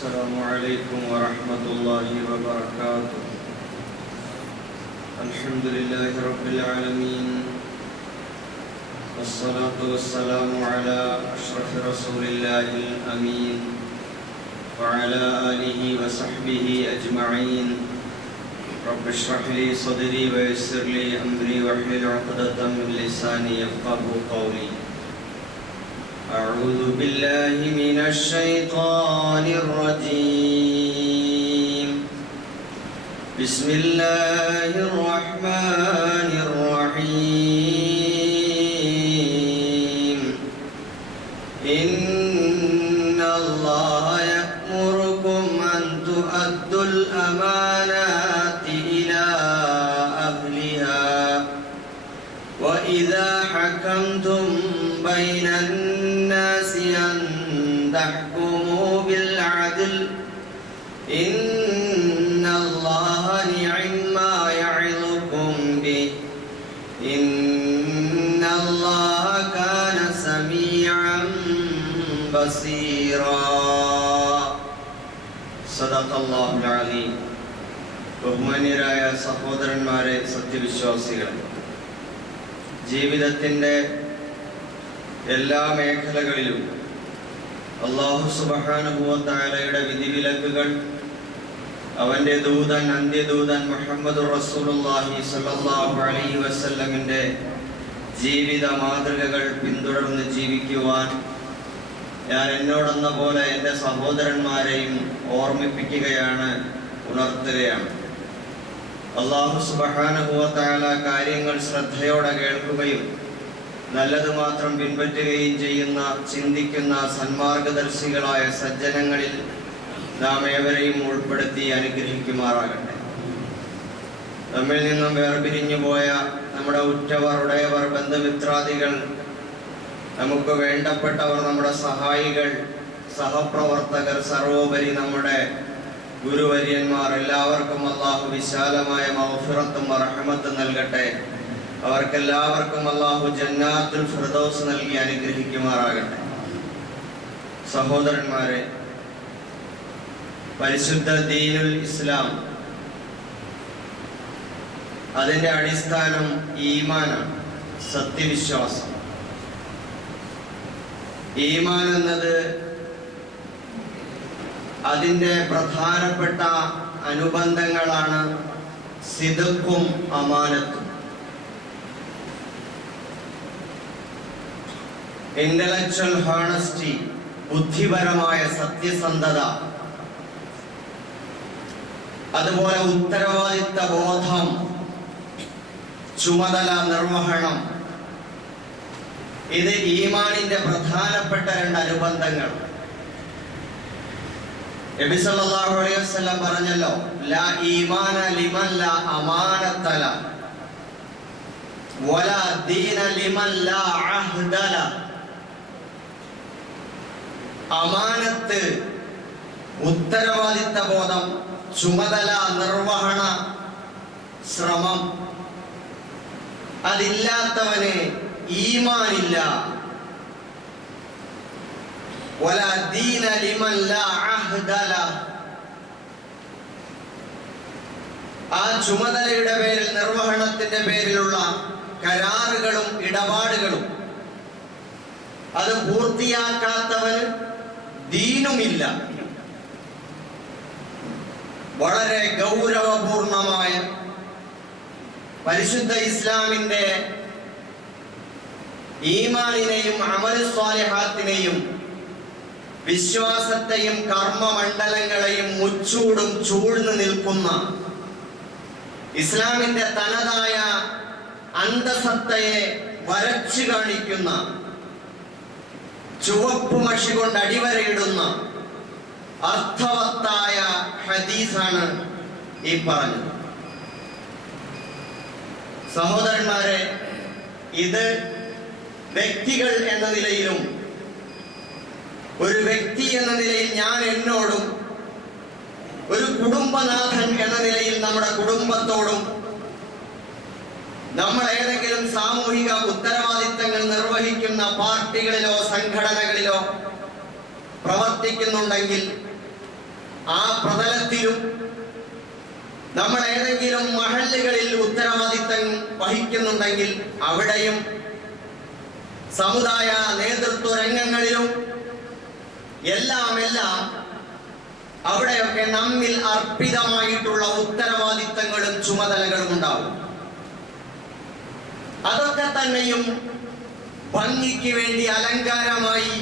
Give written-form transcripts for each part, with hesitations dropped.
السلام عليكم ورحمة الله وبركاته. الحمد لله رب العالمين، والصلاة والسلام على أشرف رسول الله الأمين وعلى آله وصحبه أجمعين. رب اشرح لي صدري ويسر لي أمري واحلل عقدة من لساني يفقهوا قولي. أعوذ بالله من الشيطان الرجيم. بسم الله الرحمن الرحيم. إن الله يأمركم أن تؤدوا الأمانات إلى أهلها وإذا حكمتم بين الناس أن تحكموا بالعدل إن الله نعم ما يعظكم به إن الله كان سميعا بصيرا. صدق الله العظيم. ബഹുമാന്യരായ സഹോദരന്മാരെ, സത്യവിശ്വാസികളെ, ജീവിതത്തിൻ്റെ എല്ലാ മേഖലകളിലും അല്ലാഹു സുബ്ഹാനഹു വ തആലയുടെ വിധിവിലക്കുകൾ, അവൻ്റെ ദൂതൻ അന്ത്യദൂതൻ മുഹമ്മദുർ റസൂലുള്ളാഹി സ്വല്ലല്ലാഹു അലൈഹി വസല്ലമിൻ്റെ ജീവിത മാതൃകകൾ പിന്തുടർന്ന് ജീവിക്കുവാൻ ഞാൻ എന്നോടെന്ന പോലെ എൻ്റെ സഹോദരന്മാരെയും ഓർമ്മിപ്പിക്കുകയാണ്, ഉണർത്തുകയാണ്. അല്ലാഹു സുബ്ഹാനഹു വ തആല കാര്യങ്ങൾ ശ്രദ്ധയോടെ കേൾക്കുകയും നല്ലത് മാത്രം പിൻപറ്റുകയും ചെയ്യുന്ന, ചിന്തിക്കുന്ന സന്മാർഗദർശികളായ സജ്ജനങ്ങളിൽ നാം ഏവരെയും ഉൾപ്പെടുത്തി അനുഗ്രഹിക്കുമാറാകട്ടെ. നമ്മിൽ നിന്നും വേർപിരിഞ്ഞു പോയ നമ്മുടെ ഉറ്റവർ, ഉടയവർ, ബന്ധുമിത്രാദികൾ, നമുക്ക് വേണ്ടപ്പെട്ടവർ, നമ്മുടെ സഹായികൾ, സഹപ്രവർത്തകർ, സർവോപരി നമ്മുടെ ഗുരുവര്യന്മാർ, എല്ലാവർക്കും അല്ലാഹു വിശാലമായ മഗ്ഫിറത്തും റഹ്മത്തും നൽകട്ടെ. അവർക്കെല്ലാവർക്കും അല്ലാഹു ജന്നാത്തുൽ ഫിർദൗസ് നൽകി അനുഗ്രഹിക്കുമാറാകട്ടെ. സഹോദരന്മാരെ, പരിശുദ്ധ ദീനുൽ ഇസ്ലാം, അതിൻ്റെ അടിസ്ഥാനം ഈമാനാണ്, സത്യവിശ്വാസം. ഈമാൻ എന്നത് അതിൻ്റെ പ്രധാനപ്പെട്ട അനുബന്ധങ്ങളാണ് സിദ്ഖും അമാനത്തും. ഇന്റലക്ച്വൽ ഹോണസ്റ്റി, ബുദ്ധിപരമായ സത്യസന്ധത, അതുപോലെ ഉത്തരവാദിത്ത ബോധം, ചുമതല നിർവഹണം, ഇത് ഈമാനിന്റെ പ്രധാനപ്പെട്ട രണ്ട് അനുബന്ധങ്ങൾ. നബി സല്ലല്ലാഹു അലൈഹി വസല്ലം പറഞ്ഞല്ലോ, ലാ ഈമാന ലിമൻ ലാ അമാനത ല വലാ ദീന ലിമൻ ലാ അഹ്ദ ല. അമാനത്ത്, ഉത്തരവാദിത്ത ബോധം, ചുമതല നിർവഹണ ശ്രമം, അതില്ലാത്തവന് ഈമാനില്ല. വലാ ദീന ലിമൻ ലാ അഹ്ദ ല. ആ ചുമതലയുടെ പേരിൽ, നിർവഹണത്തിന്റെ പേരിലുള്ള കരാറുകളും ഇടപാടുകളും അത് പൂർത്തിയാക്കാത്തവന് ദീനുമില്ല. വളരെ ഗൗരവപൂർണമായ പരിശുദ്ധ ഇസ്ലാമിന്റെ ഈമാനിനെയും അമൽ സ്വാലിഹാത്തിനെയും വിശ്വാസത്തെയും കർമ്മമണ്ഡലങ്ങളെയും മുച്ചൂടും ചൂഴ്ന്നു നിൽക്കുന്ന ഇസ്ലാമിന്റെ തനതായ അന്തസത്തയെ വരച്ചു കാണിക്കുന്ന, ചുവപ്പ് മഷി കൊണ്ട് അടിവരയിടുന്ന അർത്ഥവത്തായ ഹദീസാണ് ഈ പറഞ്ഞത്. സഹോദരന്മാരെ, ഇത് വ്യക്തികൾ എന്ന നിലയിലും, ഒരു വ്യക്തി എന്ന നിലയിൽ ഞാൻ എന്നോടും, ഒരു കുടുംബനാഥൻ എന്ന നിലയിൽ നമ്മുടെ കുടുംബത്തോടും, നമ്മൾ ഏതെങ്കിലും സാമൂഹിക ഉത്തരവാദിത്തങ്ങൾ നിർവഹിക്കുന്ന പാർട്ടികളിലോ സംഘടനകളിലോ പ്രവർത്തിക്കുന്നുണ്ടെങ്കിൽ ആ പ്രതലത്തിലും നമ്മൾ ഏതെങ്കിലും മഹല്ലുകളിൽ ഉത്തരവാദിത്തം വഹിക്കുന്നുണ്ടെങ്കിൽ അവിടെയും സമുദായ നേതൃത്വ രംഗങ്ങളിലും എല്ലാം അവിടെയൊക്കെ നമ്മിൽ അർപ്പിതമായിട്ടുള്ള ഉത്തരവാദിത്തങ്ങളും ചുമതലകളും ഉണ്ടാവും. അതൊക്കെ തന്നെയും ഭംഗിക്ക് വേണ്ടി അലങ്കാരമായി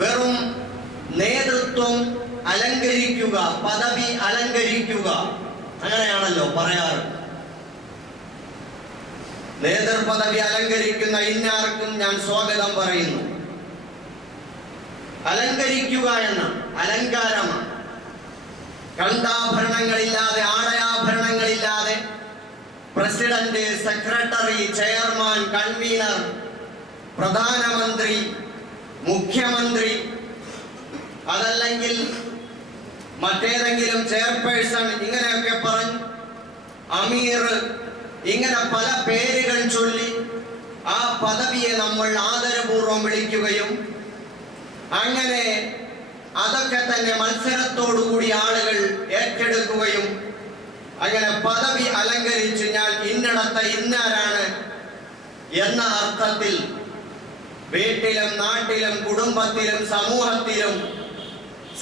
വെറും നേതൃത്വം അലങ്കരിക്കുക, പദവി അലങ്കരിക്കുക, അങ്ങനെയാണല്ലോ പറയാറ്. നേതൃപദവി അലങ്കരിക്കുന്ന ഇന്നാർക്കും ഞാൻ സ്വാഗതം പറയുന്നു. അലങ്കരിക്കുക എന്ന അലങ്കാരമാണ്. കണ്ടാഭരണങ്ങളില്ലാതെ, ആടയാഭരണങ്ങളില്ലാതെ പ്രസിഡന്റ്, സെക്രട്ടറി, ചെയർമാൻ, കൺവീനർ, പ്രധാനമന്ത്രി, മുഖ്യമന്ത്രി, അതല്ലെങ്കിൽ മറ്റേതെങ്കിലും ചെയർപേഴ്സൺ, ഇങ്ങനെയൊക്കെ പറഞ്ഞ് അമീർ, ഇങ്ങനെ പല പേരുകൾ ചൊല്ലി ആ പദവിയെ നമ്മൾ ആദരപൂർവ്വം വിളിക്കുകയും അങ്ങനെ അതൊക്കെ തന്നെ മത്സരത്തോടുകൂടി ആളുകൾ ഏറ്റെടുക്കുകയും അങ്ങനെ പദവി അലങ്കരിച്ച് ഞാൻ ഇന്നിടത്തെ ഇന്നാരാണ് എന്ന അർത്ഥത്തിൽ വീട്ടിലും നാട്ടിലും കുടുംബത്തിലും സമൂഹത്തിലും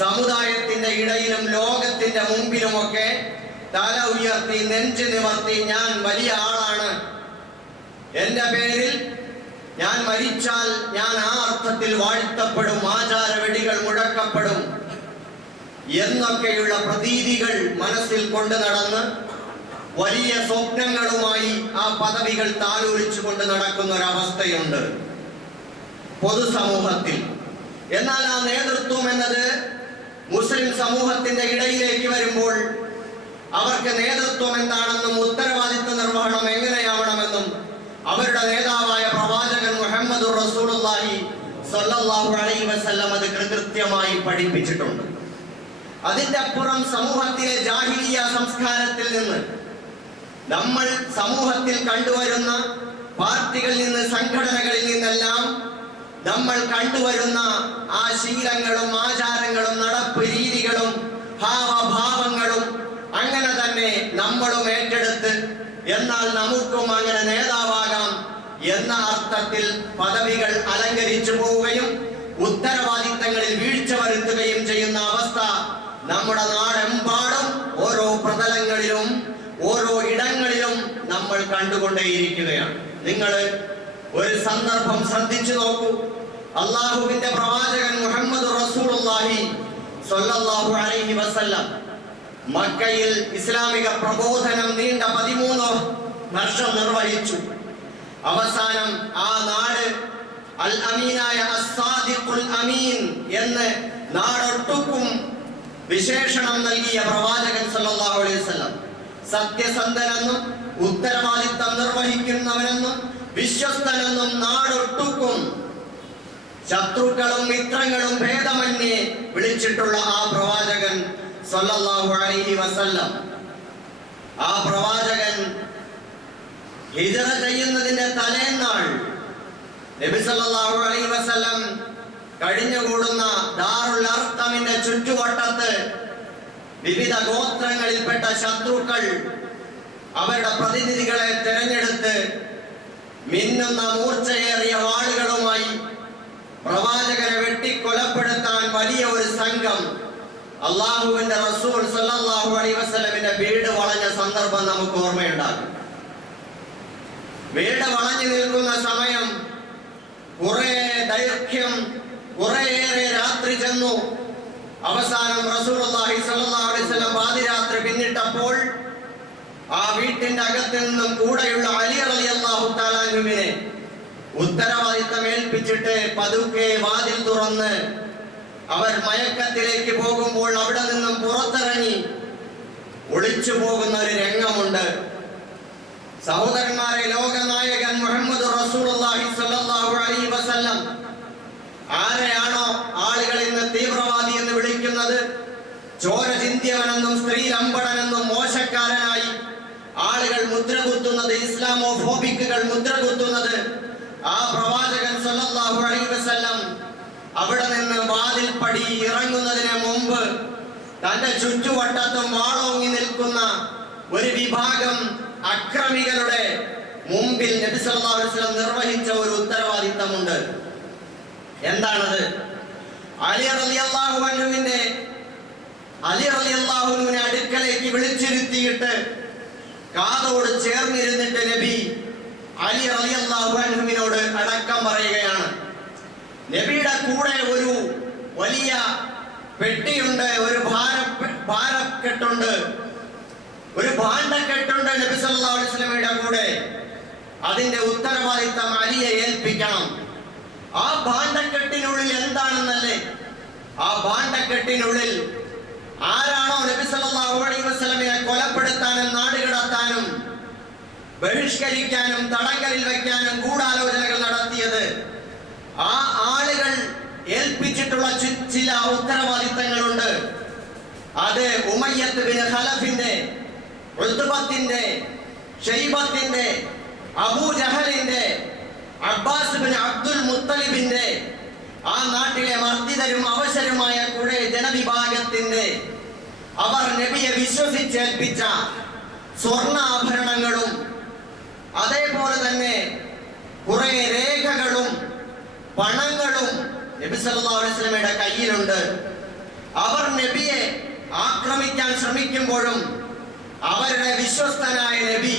സമുദായത്തിന്റെ ഇടയിലും ലോകത്തിന്റെ മുമ്പിലുമൊക്കെ തല ഉയർത്തി നെഞ്ചു നിവർത്തി ഞാൻ വലിയ ആളാണ്, എന്റെ പേരിൽ ഞാൻ മരിച്ചാൽ ഞാൻ ആ അർത്ഥത്തിൽ വാഴ്ത്തപ്പെടും, ആചാര വെടികൾ മുഴക്കപ്പെടും എന്നൊക്കെയുള്ള പ്രതീതികൾ മനസ്സിൽ കൊണ്ടു നടന്ന് വലിയ സ്വപ്നങ്ങളുമായി ആ പദവികൾ താലോലിച്ചു കൊണ്ട് നടക്കുന്ന ഒരവസ്ഥയുണ്ട് പൊതുസമൂഹത്തിൽ. എന്നാൽ ആ നേതൃത്വം എന്നത് മുസ്ലിം സമൂഹത്തിന്റെ ഇടയിലേക്ക് വരുമ്പോൾ അവർക്ക് നേതൃത്വം എന്താണെന്നും ഉത്തരവാദിത്വ നിർവഹണം എങ്ങനെയാവണമെന്നും അവരുടെ നേതാവായ പ്രവാചകൻ മുഹമ്മദ് റസൂലുള്ളാഹി സ്വല്ലല്ലാഹു അലൈഹി വസല്ലം അത് കൃത്യമായി പഠിപ്പിച്ചിട്ടുണ്ട്. അതിന്റെ അപ്പുറം സമൂഹത്തിലെ ജാഹിലിയ സംസ്കാരത്തിൽ നിന്ന് നമ്മൾ സമൂഹത്തിൽ കണ്ടുവരുന്ന പാർട്ടികളിൽ നിന്ന്, സംഘടനകളിൽ നിന്നെല്ലാം നമ്മൾ കണ്ടുവരുന്ന ആ ശീലങ്ങളും ആചാരങ്ങളും നടപ്പ് രീതികളും ഭാവഭാവങ്ങളും അങ്ങനെ തന്നെ നമ്മളും ഏറ്റെടുത്ത് എന്നാൽ നമുക്കും അങ്ങനെ നേതാവാകാം എന്ന അർത്ഥത്തിൽ പദവികൾ അലങ്കരിച്ചു പോവുകയും ഉത്തരവാദിത്തങ്ങളിൽ വീഴ്ച വരുത്തുകയും ചെയ്യുന്ന അവസ്ഥ നമ്മുടെ നാടെമ്പാടും ഓരോ പ്രതലങ്ങളിലും ഓരോ ഇടങ്ങളിലും നമ്മൾ കണ്ടുകൊണ്ടേയിരിക്കുകയാണ്. നിങ്ങൾ ഒരു സന്ദർഭം ശ്രദ്ധിച്ചു നോക്കൂ. അള്ളാഹുവിന്റെ പ്രവാചകൻ മുഹമ്മദ് റസൂലുള്ളാഹി സ്വല്ലല്ലാഹു അലൈഹി വസല്ലം മക്കയിൽ ഇസ്ലാമിക പ്രബോധനം നീണ്ട 13 വർഷം നിർവഹിച്ചു. അവസാനം ആ നാട് അൽ അമീനായ അസ്സാദിഖുൽ അമീൻ എന്ന് നാടൊട്ടുക്കും വിശേഷണം നൽകിയ പ്രവാചകൻ സല്ലല്ലാഹു അലൈഹി വസല്ലം സത്യസന്ധനെന്നും ഉത്തരവാദിത്തം നിർവഹിക്കുന്നവനെന്നും വിശ്വസ്തനെന്നും നാടൊട്ടുക്കും ശത്രുക്കളും മിത്രങ്ങളും ഭേദമന്യേ വിളിച്ചിട്ടുള്ള ആ പ്രവാചകൻ സല്ലല്ലാഹു അലൈഹി വസല്ലം, ആ പ്രവാചകൻ ഹിജ്റ ചെയ്യുന്നതിന്റെ തലേന്നാൾ നബി സല്ലല്ലാഹു അലൈഹി വസല്ലം കഴിഞ്ഞുകൂടുന്ന ദാറുൽ അർഖമിന്റെ ചുറ്റുവട്ടത്ത് വിവിധ ഗോത്രങ്ങളിൽപ്പെട്ട ശത്രുക്കൾ അവരുടെ പ്രതിനിധികളെ തിരഞ്ഞെടുത്ത് മിന്നുന്ന മൂർച്ചയേറിയ വാളുകളുമായി പ്രവാചകനെ വെട്ടിക്കൊലപ്പെടുത്താൻ വലിയ ഒരു സംഘം അള്ളാഹുവിന്റെ റസൂൽ സല്ലല്ലാഹു അലൈഹി വസല്ലമിന്റെ വീട് വളഞ്ഞ സന്ദർഭം നമുക്ക് ഓർമ്മയുണ്ടാകും. വീട് വളഞ്ഞു നിൽക്കുന്ന സമയം കുറെ ദൈർഘ്യം, കുറേയേറെ രാത്രി ചെന്നു. അവസാനം റസൂലുള്ളാഹി സ്വല്ലല്ലാഹു അലൈഹി വസല്ലം പാതിരാത്രി പിന്നിട്ടപ്പോൾ ആ വീട്ടിന്റെ അകത്ത് നിന്നും കൂടെയുള്ള അലി റളിയല്ലാഹു തആല അൻഹുവിനെ ഉത്തരവാദിത്തം ഏൽപ്പിച്ചിട്ട് പതുക്കെ വാതിൽ തുറന്ന് അവർ മയക്കത്തിലേക്ക് പോകുമ്പോൾ അവിടെ നിന്നും പുറത്തിറങ്ങി ഒളിച്ചു പോകുന്ന ഒരു രംഗമുണ്ട്. സഹോദരന്മാരെ, ലോകനായകൻ മുഹമ്മദ് റസൂലുള്ളാഹി സ്വല്ലല്ലാഹു അലൈഹി വസല്ലം ആരെയാണോ ആളുകൾ ഇന്ന് തീവ്രവാദി എന്ന് വിളിക്കുന്നത്, ചോര ചിന്തിയവനെന്നും സ്ത്രീ ലംബടനെന്നും മോശക്കാരനായി ആളുകൾ മുദ്രകുത്തുന്നത്, ഇസ്ലാമോഫോബിക്കുകൾ മുദ്രകുത്തുന്നത്, ആ പ്രവാചകൻ സല്ലല്ലാഹു അലൈഹി വസല്ലം അവിടെ നിന്ന് വാതിൽപ്പടി ഇറങ്ങുന്നതിന് മുമ്പ് തന്റെ ചുറ്റുവട്ടത്തും വാളോങ്ങി നിൽക്കുന്ന ഒരു വിഭാഗം അക്രമികളുടെ മുമ്പിൽ നബി സല്ലല്ലാഹു അലൈഹി വസല്ലം നിർവഹിച്ച ഒരു ഉത്തരവാദിത്തമുണ്ട്. എന്താണത്? അലി റളിയല്ലാഹു അൻഹുവിനെ അടുക്കലേക്ക് വിളിച്ചിരുത്തിയിട്ട് കാതോട് ചേർന്നിരുന്നിട്ട് നബി അലി റളിയല്ലാഹു അൻഹുവിനോട് അടക്കം പറയുകയാണ്. നബിയുടെ കൂടെ ഒരു വലിയ പെട്ടിയുണ്ട്, ഒരു ഭാരക്കെട്ടുണ്ട്, ഒരു ഭാണ്ഡക്കെട്ടുണ്ട് നബി സല്ലല്ലാഹു അലൈഹി വസല്ലമയുടെ കൂടെ. അതിന്റെ ഉത്തരവാദിത്തം അലിയെ ഏൽപ്പിക്കണം. ആ ഭാണ്ഡക്കെട്ടിനുള്ളിൽ എന്താണെന്നല്ലേ? ആ ഭാണ്ഡക്കെട്ടിനുള്ളിൽ ആരാണോ നബി സല്ലല്ലാഹു അലൈഹി വസല്ലമയെ കൊലപ്പെടുത്താനും നാടുകടത്താനും ബഹിഷ്കരിക്കാനും തടങ്കലിൽ വയ്ക്കാനും ഗൂഢാലോചനകൾ നടത്തിയത്, ആ ആളുകൾ ഏൽപ്പിച്ചിട്ടുള്ള ചില ഉത്തരവാദിത്തങ്ങളുണ്ട്. അത് ഉമയ്യത്ത് ബിൻ ഖലഫിന്റെ, ഉത്ബത്തിന്റെ, ഷൈബത്തിന്റെ, അബൂജഹലിന്റെ, അബ്ബാസ് ബിൻ അബ്ദുൽ മുത്തലിബിന്റെ, ആ നാട്ടിലെ മർദ്ദിതരും അവശരുമായ കുറെ ജനവിഭാഗത്തിന്റെ, അവർ നബിയെ വിശ്വസിച്ചേൽപ്പിച്ച സ്വർണ്ണാഭരണങ്ങളും അതേപോലെ തന്നെ കുറെ രേഖകളും പണങ്ങളും നബി സല്ലല്ലാഹു അലൈഹി വസല്ലമയുടെ കയ്യിലുണ്ട്. അവർ നബിയെ ആക്രമിക്കാൻ ശ്രമിക്കുമ്പോഴും അവരുടെ വിശ്വസ്തനായ നബി,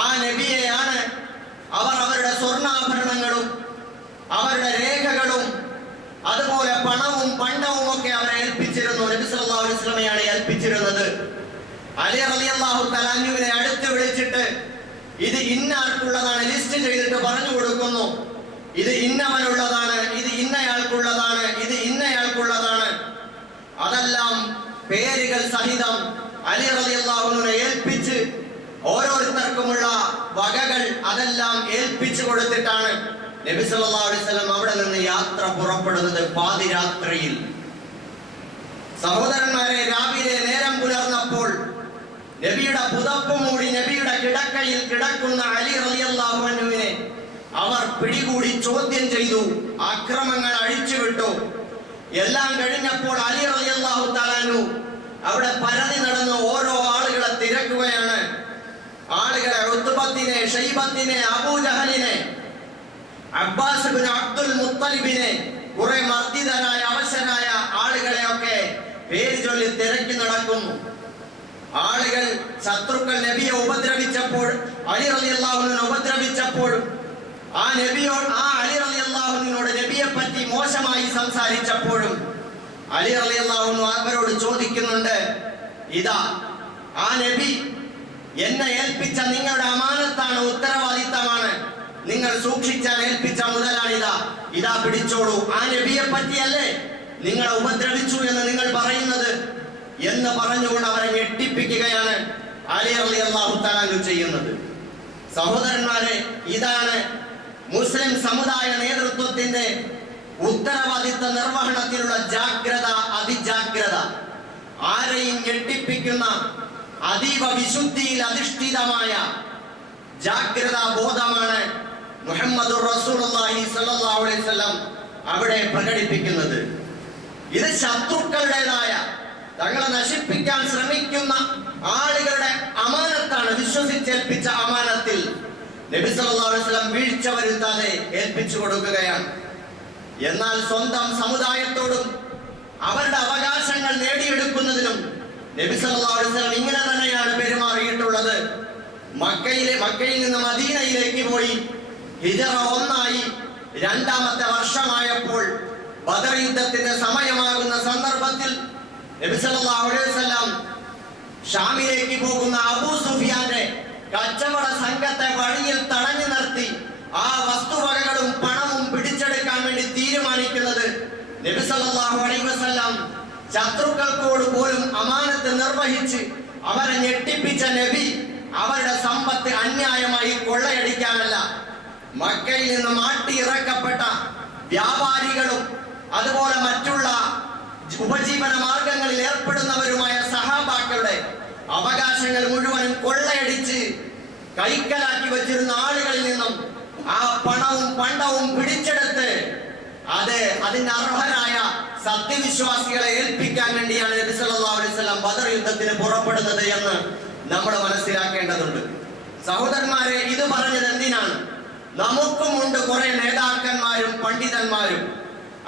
ആ നബിയെയാണ് അവർ അവരുടെ സ്വർണ്ണാഭരണങ്ങളും അവരുടെ രേഖകളും അതുപോലെ പണവും പണ്ടവും ഒക്കെ അവരെ ഏൽപ്പിച്ചിരുന്നു. നബി സല്ലല്ലാഹു അലൈഹി വസല്ലമയാണ് ഏൽപ്പിച്ചിരുന്നത്. അലി റളിയല്ലാഹു തആല അൻഹുവിനെ അടുത്ത് വിളിച്ചിട്ട് ഇത് ഇന്നയാൾക്കുള്ളതാണ് ലിസ്റ്റ് ചെയ്തിട്ട് പറഞ്ഞു കൊടുക്കുന്നു. ഇത് ഇന്നവനുള്ളതാണ്, ഇത് ഇന്നയാൾക്കുള്ളതാണ്, ഇത് ഇന്നയാൾക്കുള്ളതാണ്. അതെല്ലാം പേരുകൾ സഹിതം അലി റളിയല്ലാഹു അൻഹുവിനെ ഏൽപ്പിച്ച് ഓരോരുത്തർക്കുമുള്ള വകകൾ അതെല്ലാം ഏൽപ്പിച്ചു കൊടുത്തിട്ടാണ് നബി സല്ലല്ലാഹു അലൈഹി വസല്ലം അവിടെ നിന്ന് യാത്ര പുറപ്പെടുന്നത് പാതിരാത്രിയിൽ. സഹോദരന്മാരെ, രാവിലെ നേരം പുലർന്നപ്പോൾ നബിയുടെ പുതപ്പ് മൂടി നബിയുടെ കിടക്കയിൽ കിടക്കുന്ന അലി റളിയല്ലാഹു അൻഹുവിനെ അവർ പിടികൂടി ചോദ്യം ചെയ്തു, അക്രമങ്ങൾ അഴിച്ചുവിട്ടു. എല്ലാം കഴിഞ്ഞപ്പോൾ അലി റളിയല്ലാഹു തആല അൻഹു അവിടെ പരതി നടന്ന് ഓരോ ആളുകളെ തിരക്കുകയാണ്. ആളുകളെ ഉത്ബത്തിനെ, ഷൈബത്തിനെ, അബൂജഹലിനെ, അബ്ബാസ് ബിൻ അബ്ദുൽ മുത്തലിബിനെ, കുറെ മർദ്ദിതരായ അവശരായ ആളുകളെയൊക്കെ പേര് ചൊല്ലി തിരക്കി നടക്കുന്നു. ആളുകൾ, ശത്രുക്കൾ നബിയെ ഉപദ്രവിച്ചപ്പോൾ, അലി റളിയല്ലാഹു അൻഹുവിനെ ഉപദ്രവിച്ചപ്പോൾ ആ അലി റളിയല്ലാഹു അൻഹുവിനോട് നബിയെ പറ്റി മോശമായി സംസാരിച്ചപ്പോഴും അലി റളിയല്ലാഹു അൻഹു അവരോട് ചോദിക്കുന്നുണ്ട്, ഇതാ ആ നബി എന്നെ ഏൽപ്പിച്ച നിങ്ങളുടെ അമാനത്താണ്, ഉത്തരവാദിത്തമാണ്, നിങ്ങൾ സൂക്ഷിച്ചാൽ ഏൽപ്പിച്ച മുതലാണിതാ, ഇതാ പിടിച്ചോളൂ. ആ നബിയെ പറ്റിയല്ലേ നിങ്ങളെ ഉപദ്രവിച്ചു എന്ന് നിങ്ങൾ പറയുന്നത് എന്ന് പറഞ്ഞുകൊണ്ട് അവരെ ഞെട്ടിപ്പിക്കുകയാണ് അലി റളിയല്ലാഹു തആല ചെയ്യുന്നത്. സഹോദരന്മാരെ, ഇതാണ് മുസ്ലിം സമുദായ നേതൃത്വത്തിന്റെ ഉത്തരവാദിത്ത നിർവഹണത്തിലുള്ള ജാഗ്രത, അതിജാഗ്രത. ആരെയും ഞെട്ടിപ്പിക്കുന്ന അതീവ വിശുദ്ധിയിൽ അധിഷ്ഠിതമായ ജാഗ്രതാ ബോധമാണ് മുഹമ്മദുർ റസൂലുള്ളാഹി സ്വല്ലല്ലാഹു അലൈഹി വസല്ലം അവിടെ പ്രകടിപ്പിക്കുന്നത്. ഇത് ശത്രുക്കളുടേതായ, തങ്ങളെ നശിപ്പിക്കാൻ ശ്രമിക്കുന്ന ആളുകളുടെ അമാനത്താണ്. വിശ്വസിച്ചേൽപ്പിച്ച അമാനത്തിൽ നബി സല്ലല്ലാഹു അലൈഹി വസല്ലം വീഴ്ച വരുത്താതെ ഏൽപ്പിച്ചു കൊടുക്കുകയാണ്. എന്നാൽ സ്വന്തം സമുദായത്തോടും അവരുടെ അവകാശങ്ങൾ നേടിയെടുക്കുന്നതിനും നബി സല്ലല്ലാഹു അലൈഹി വസല്ലം ഇങ്ങനെ തന്നെയാണ് പെരുമാറിയിട്ടുള്ളത്. മക്കയിൽ നിന്ന് മദീനയിലേക്ക് പോയി ഹിജറ 1 രണ്ടാമത്തെ വർഷമായപ്പോൾ ബദർ യുദ്ധത്തിന്റെ സമയമാകുന്ന സന്ദർഭത്തിൽ നബി സല്ലല്ലാഹു അലൈഹി വസല്ലം ഷാമിലേക്ക് പോകുന്ന അബൂ സുഫിയാന്റെ കച്ചവട സംഘത്തെ വഴിയിൽ തടഞ്ഞു നിർത്തി ആ വസ്തുവകകളും പണവും പിടിച്ചെടുക്കാൻ വേണ്ടി തീരുമാനിക്കുന്നത് നബി സല്ലല്ലാഹു അലൈഹി വസല്ലം ശത്രുക്കൾക്കോട് പോലും അമാനത്ത് നിർവഹിച്ച് അവരെ ഞെട്ടിപ്പിച്ച നബി അവരുടെ സമ്പത്ത് അന്യായമായി കൊള്ളയടിക്കാനല്ല, മക്കയിൽ നിന്ന് മാറ്റി ഇറക്കപ്പെട്ട വ്യാപാരികളും അതുപോലെ മറ്റുള്ള ഉപജീവന മാർഗങ്ങളിൽ ഏർപ്പെടുന്നവരുമായ സഹാബാക്കളുടെ അവകാശങ്ങൾ മുഴുവനും കൊള്ളയടിച്ച് കൈക്കലാക്കി വച്ചിരുന്ന ആളുകളിൽ നിന്നും ആ പണവും പണ്ടവും പിടിച്ചെടുത്ത് അതിന് അർഹരായ സത്യവിശ്വാസികളെ ഏൽപ്പിക്കാൻ വേണ്ടിയാണ് നബി സല്ലല്ലാഹു അലൈഹി വസല്ലം ബദർ യുദ്ധത്തിന് പുറപ്പെടുന്നത് എന്ന് നമ്മൾ മനസ്സിലാക്കേണ്ടതുണ്ട്. സഹോദരന്മാരെ, ഇത് പറഞ്ഞത് എന്തിനാണ്? നമുക്കുമുണ്ട് കുറെ നേതാക്കന്മാരും പണ്ഡിതന്മാരും.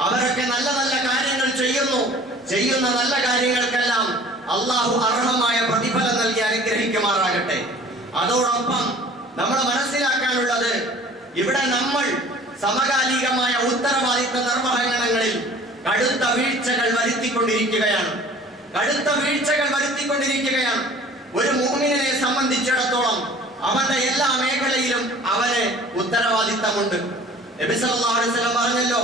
അവരൊക്കെ നല്ല നല്ല കാര്യങ്ങൾ ചെയ്യുന്ന നല്ല കാര്യങ്ങൾക്കെല്ലാം അള്ളാഹു അർഹമായ പ്രതിഫലം നൽകി അനുഗ്രഹിക്കുമാറാകട്ടെ. അതോടൊപ്പം നമ്മൾ മനസ്സിലാക്കാനുള്ളത്, ഇവിടെ നമ്മൾ സമകാലികമായ ഉത്തരവാദിത്ത നിർവഹണങ്ങളിൽ കടുത്ത വീഴ്ചകൾ വരുത്തിക്കൊണ്ടിരിക്കുകയാണ്. ഒരു മുഅ്മിനിനെ സംബന്ധിച്ചിടത്തോളം അവന്റെ എല്ലാ മേഖലയിലും അവന് ഉത്തരവാദിത്തമുണ്ട്. നബി സല്ലല്ലാഹു അലൈഹി വസല്ലം പറഞ്ഞല്ലോ,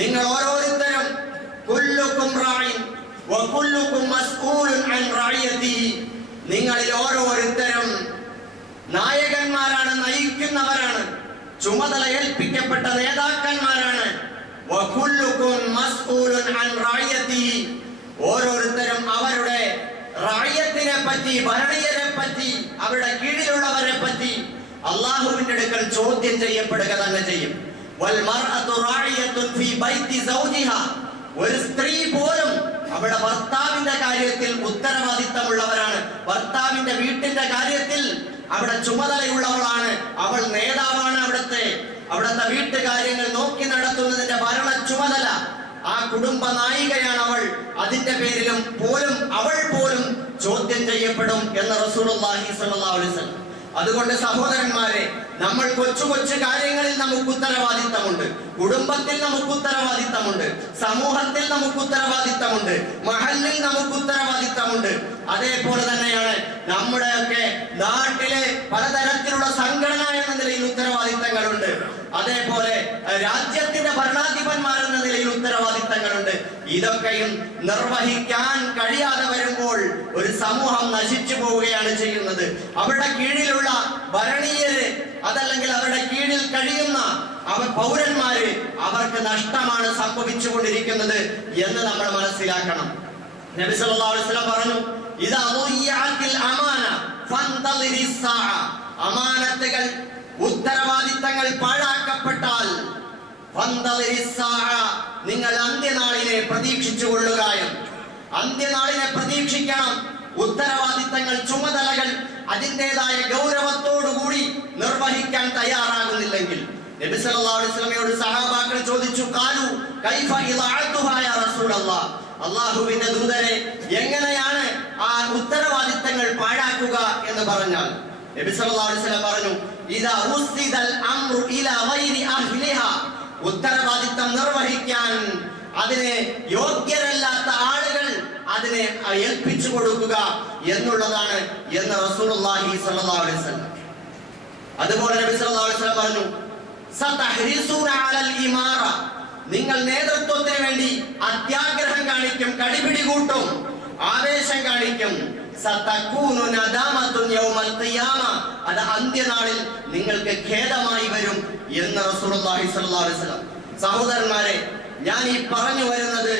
നിങ്ങൾ ഓരോരുത്തരും കുല്ലുക്കും റാഇൻ വകുല്ലുക്കും മസ്ഊലുൻ അൻ റഅയതിഹി, നിങ്ങളിൽ ഓരോരുത്തരും നായകന്മാരാണ്, നയിക്കുന്നവരാണ്, ചുമതല ഏൽപ്പിക്കപ്പെട്ട നേതാക്കന്മാരാണ്. വകുല്ലുക്കും മസ്ഊലുൻ അൻ റഅയതിഹി, ഓരോരുത്തരും അവരുടെ റായത്തിനെ പറ്റി, ഭരണീയരെ പറ്റി, അവരുടെ കീഴിലുള്ളവരെ പറ്റി അല്ലാഹുവിന്റെ അടുക്കൽ ചോദ്യം ചെയ്യപ്പെടുക തന്നെ ചെയ്യും. വൽ മർഅതു റായിയത്തുൻ ഫീ ബൈതി സൗജിഹാ, ഒരു സ്ത്രീ പോലും അവളുടെ ഭർത്താവിന്റെ കാര്യത്തിൽ ഉത്തരവാദിത്തമുള്ളവരാണ്. ഭർത്താവിന്റെ വീട്ടിന്റെ കാര്യത്തിൽ അവിടെ ചുമതലയുള്ളവളാണ്. അവൾ നേതാവാണ്. അവിടുത്തെ വീട്ടുകാര്യങ്ങൾ നോക്കി നടത്തുന്നതിന്റെ ഭരണ ചുമതല ആ കുടുംബ നായികയാണ് അവൾ. അതിന്റെ പേരിലും അവൾ പോലും ചോദ്യം ചെയ്യപ്പെടും എന്ന് റസൂലുള്ളാഹി സ്വല്ലല്ലാഹു അലൈഹി വസല്ലം. അതുകൊണ്ട് സഹോദരന്മാരെ, നമ്മൾ കൊച്ചു കാര്യങ്ങളിൽ നമുക്ക് ഉത്തരവാദിത്തമുണ്ട്. കുടുംബത്തിൽ നമുക്ക് ഉത്തരവാദിത്തമുണ്ട്. സമൂഹത്തിൽ നമുക്ക് ഉത്തരവാദിത്തമുണ്ട്. മഹല്ലിൽ നമുക്ക് ഉത്തരവാദിത്തമുണ്ട്. അതേപോലെ തന്നെയാണ് നമ്മുടെയൊക്കെ നാട്ടിലെ പലതരത്തിലുള്ള സംഘടന എന്ന നിലയിൽ ഉത്തരവാദിത്തങ്ങളുണ്ട്. അതേപോലെ രാജ്യത്തിന്റെ ഭരണാധിപന്മാരെന്ന നിലയിൽ ഉത്തരവാദിത്തങ്ങളുണ്ട്. ഇതൊക്കെയും നിർവഹിക്കാൻ കഴിയാതെ വരുമ്പോൾ ഒരു സമൂഹം നശിച്ചു പോവുകയാണ് ചെയ്യുന്നത്. അവരുടെ കീഴിലുള്ള ഭരണീയര്, അതല്ലെങ്കിൽ അവരുടെ കീഴിൽ കഴിയുന്ന പൗരന്മാര്, അവർക്ക് നഷ്ടമാണ് സംഭവിച്ചുകൊണ്ടിരിക്കുന്നത് എന്ന് നമ്മൾ മനസ്സിലാക്കണം. നബി സല്ലല്ലാഹു അലൈഹി വസല്ലം പറഞ്ഞു, ഇദാ ളുയ്യഅത്തിൽ അമാന ഫന്തളിരിസ് സാഅ, അമാനത്തുകൾ, ഉത്തരവാദിത്തങ്ങൾ പാഴാക്കപ്പെട്ടാൽ ഫന്തളിരിസ് സാഅ, നിങ്ങൾ അന്ത്യനാളിനെ പ്രതീക്ഷിച്ചു കൊള്ളുകയും. അന്ത്യനാളിനെ പ്രതീക്ഷിക്കണം. ഉത്തരവാദിത്തങ്ങൾ, ചുമതലകൾ അതിൻ്റെതായ ഗൗരവത്തോടുകൂടി നിർവഹിക്കാൻ തയ്യാറാകുന്നില്ലെങ്കിൽ നബി സല്ലല്ലാഹു അലൈഹി വസല്ലമയോട് സഹാബാക്കൾ ചോദിച്ചു, ഖാലു കൈഫ ഇളഅതുഹാ യാ റസൂലല്ലാഹ്, അല്ലാഹുവിന്റെ ദൂതരെ, എങ്ങനെയാണ് ആ ഉത്തരവാദിത്തങ്ങൾ പാഴാക്കുക എന്ന് പറഞ്ഞാൽ നബി സല്ലല്ലാഹു അലൈഹി വസല്ലം പറഞ്ഞു, ഇദാ ഉസ്ദിദൽ അംറു ഇലാ ഗൈരി അഹ്ലിഹാ, ഉത്തരവാദിത്തം നിർവഹിക്കാൻ അതിനെ യോഗ്യരല്ലാത്ത ആളുകൾ അതിനെ ഏൽപ്പിച്ചു കൊടുക്കുക എന്നുള്ളതാണ് എന്ന് റസൂലുള്ളാഹി സ്വല്ലല്ലാഹു അലൈഹി വസല്ലം. അതുപോലെ നബി സല്ലല്ലാഹു അലൈഹി വസല്ലം പറഞ്ഞു, സതഹ്രിസൂന അലൽ ഇമാറ, നിങ്ങൾ നേതൃത്വത്തിന് വേണ്ടി അത്യാഗ്രഹം കാണിക്കും, കടിപിടി കൂട്ടും, ആവേശം കാണിക്കും. സതകൂനു നദാമത്തുൻ യൗമൽ ഖിയാമ, അത് അന്ത്യനാളിൽ നിങ്ങൾക്ക് ഖേദമായി വരും എന്ന് റസൂലുള്ളാഹി സ്വല്ലല്ലാഹു അലൈഹി വസല്ലം. സഹോദരന്മാരെ, ഞാൻ ഈ പറഞ്ഞു വരുന്നത്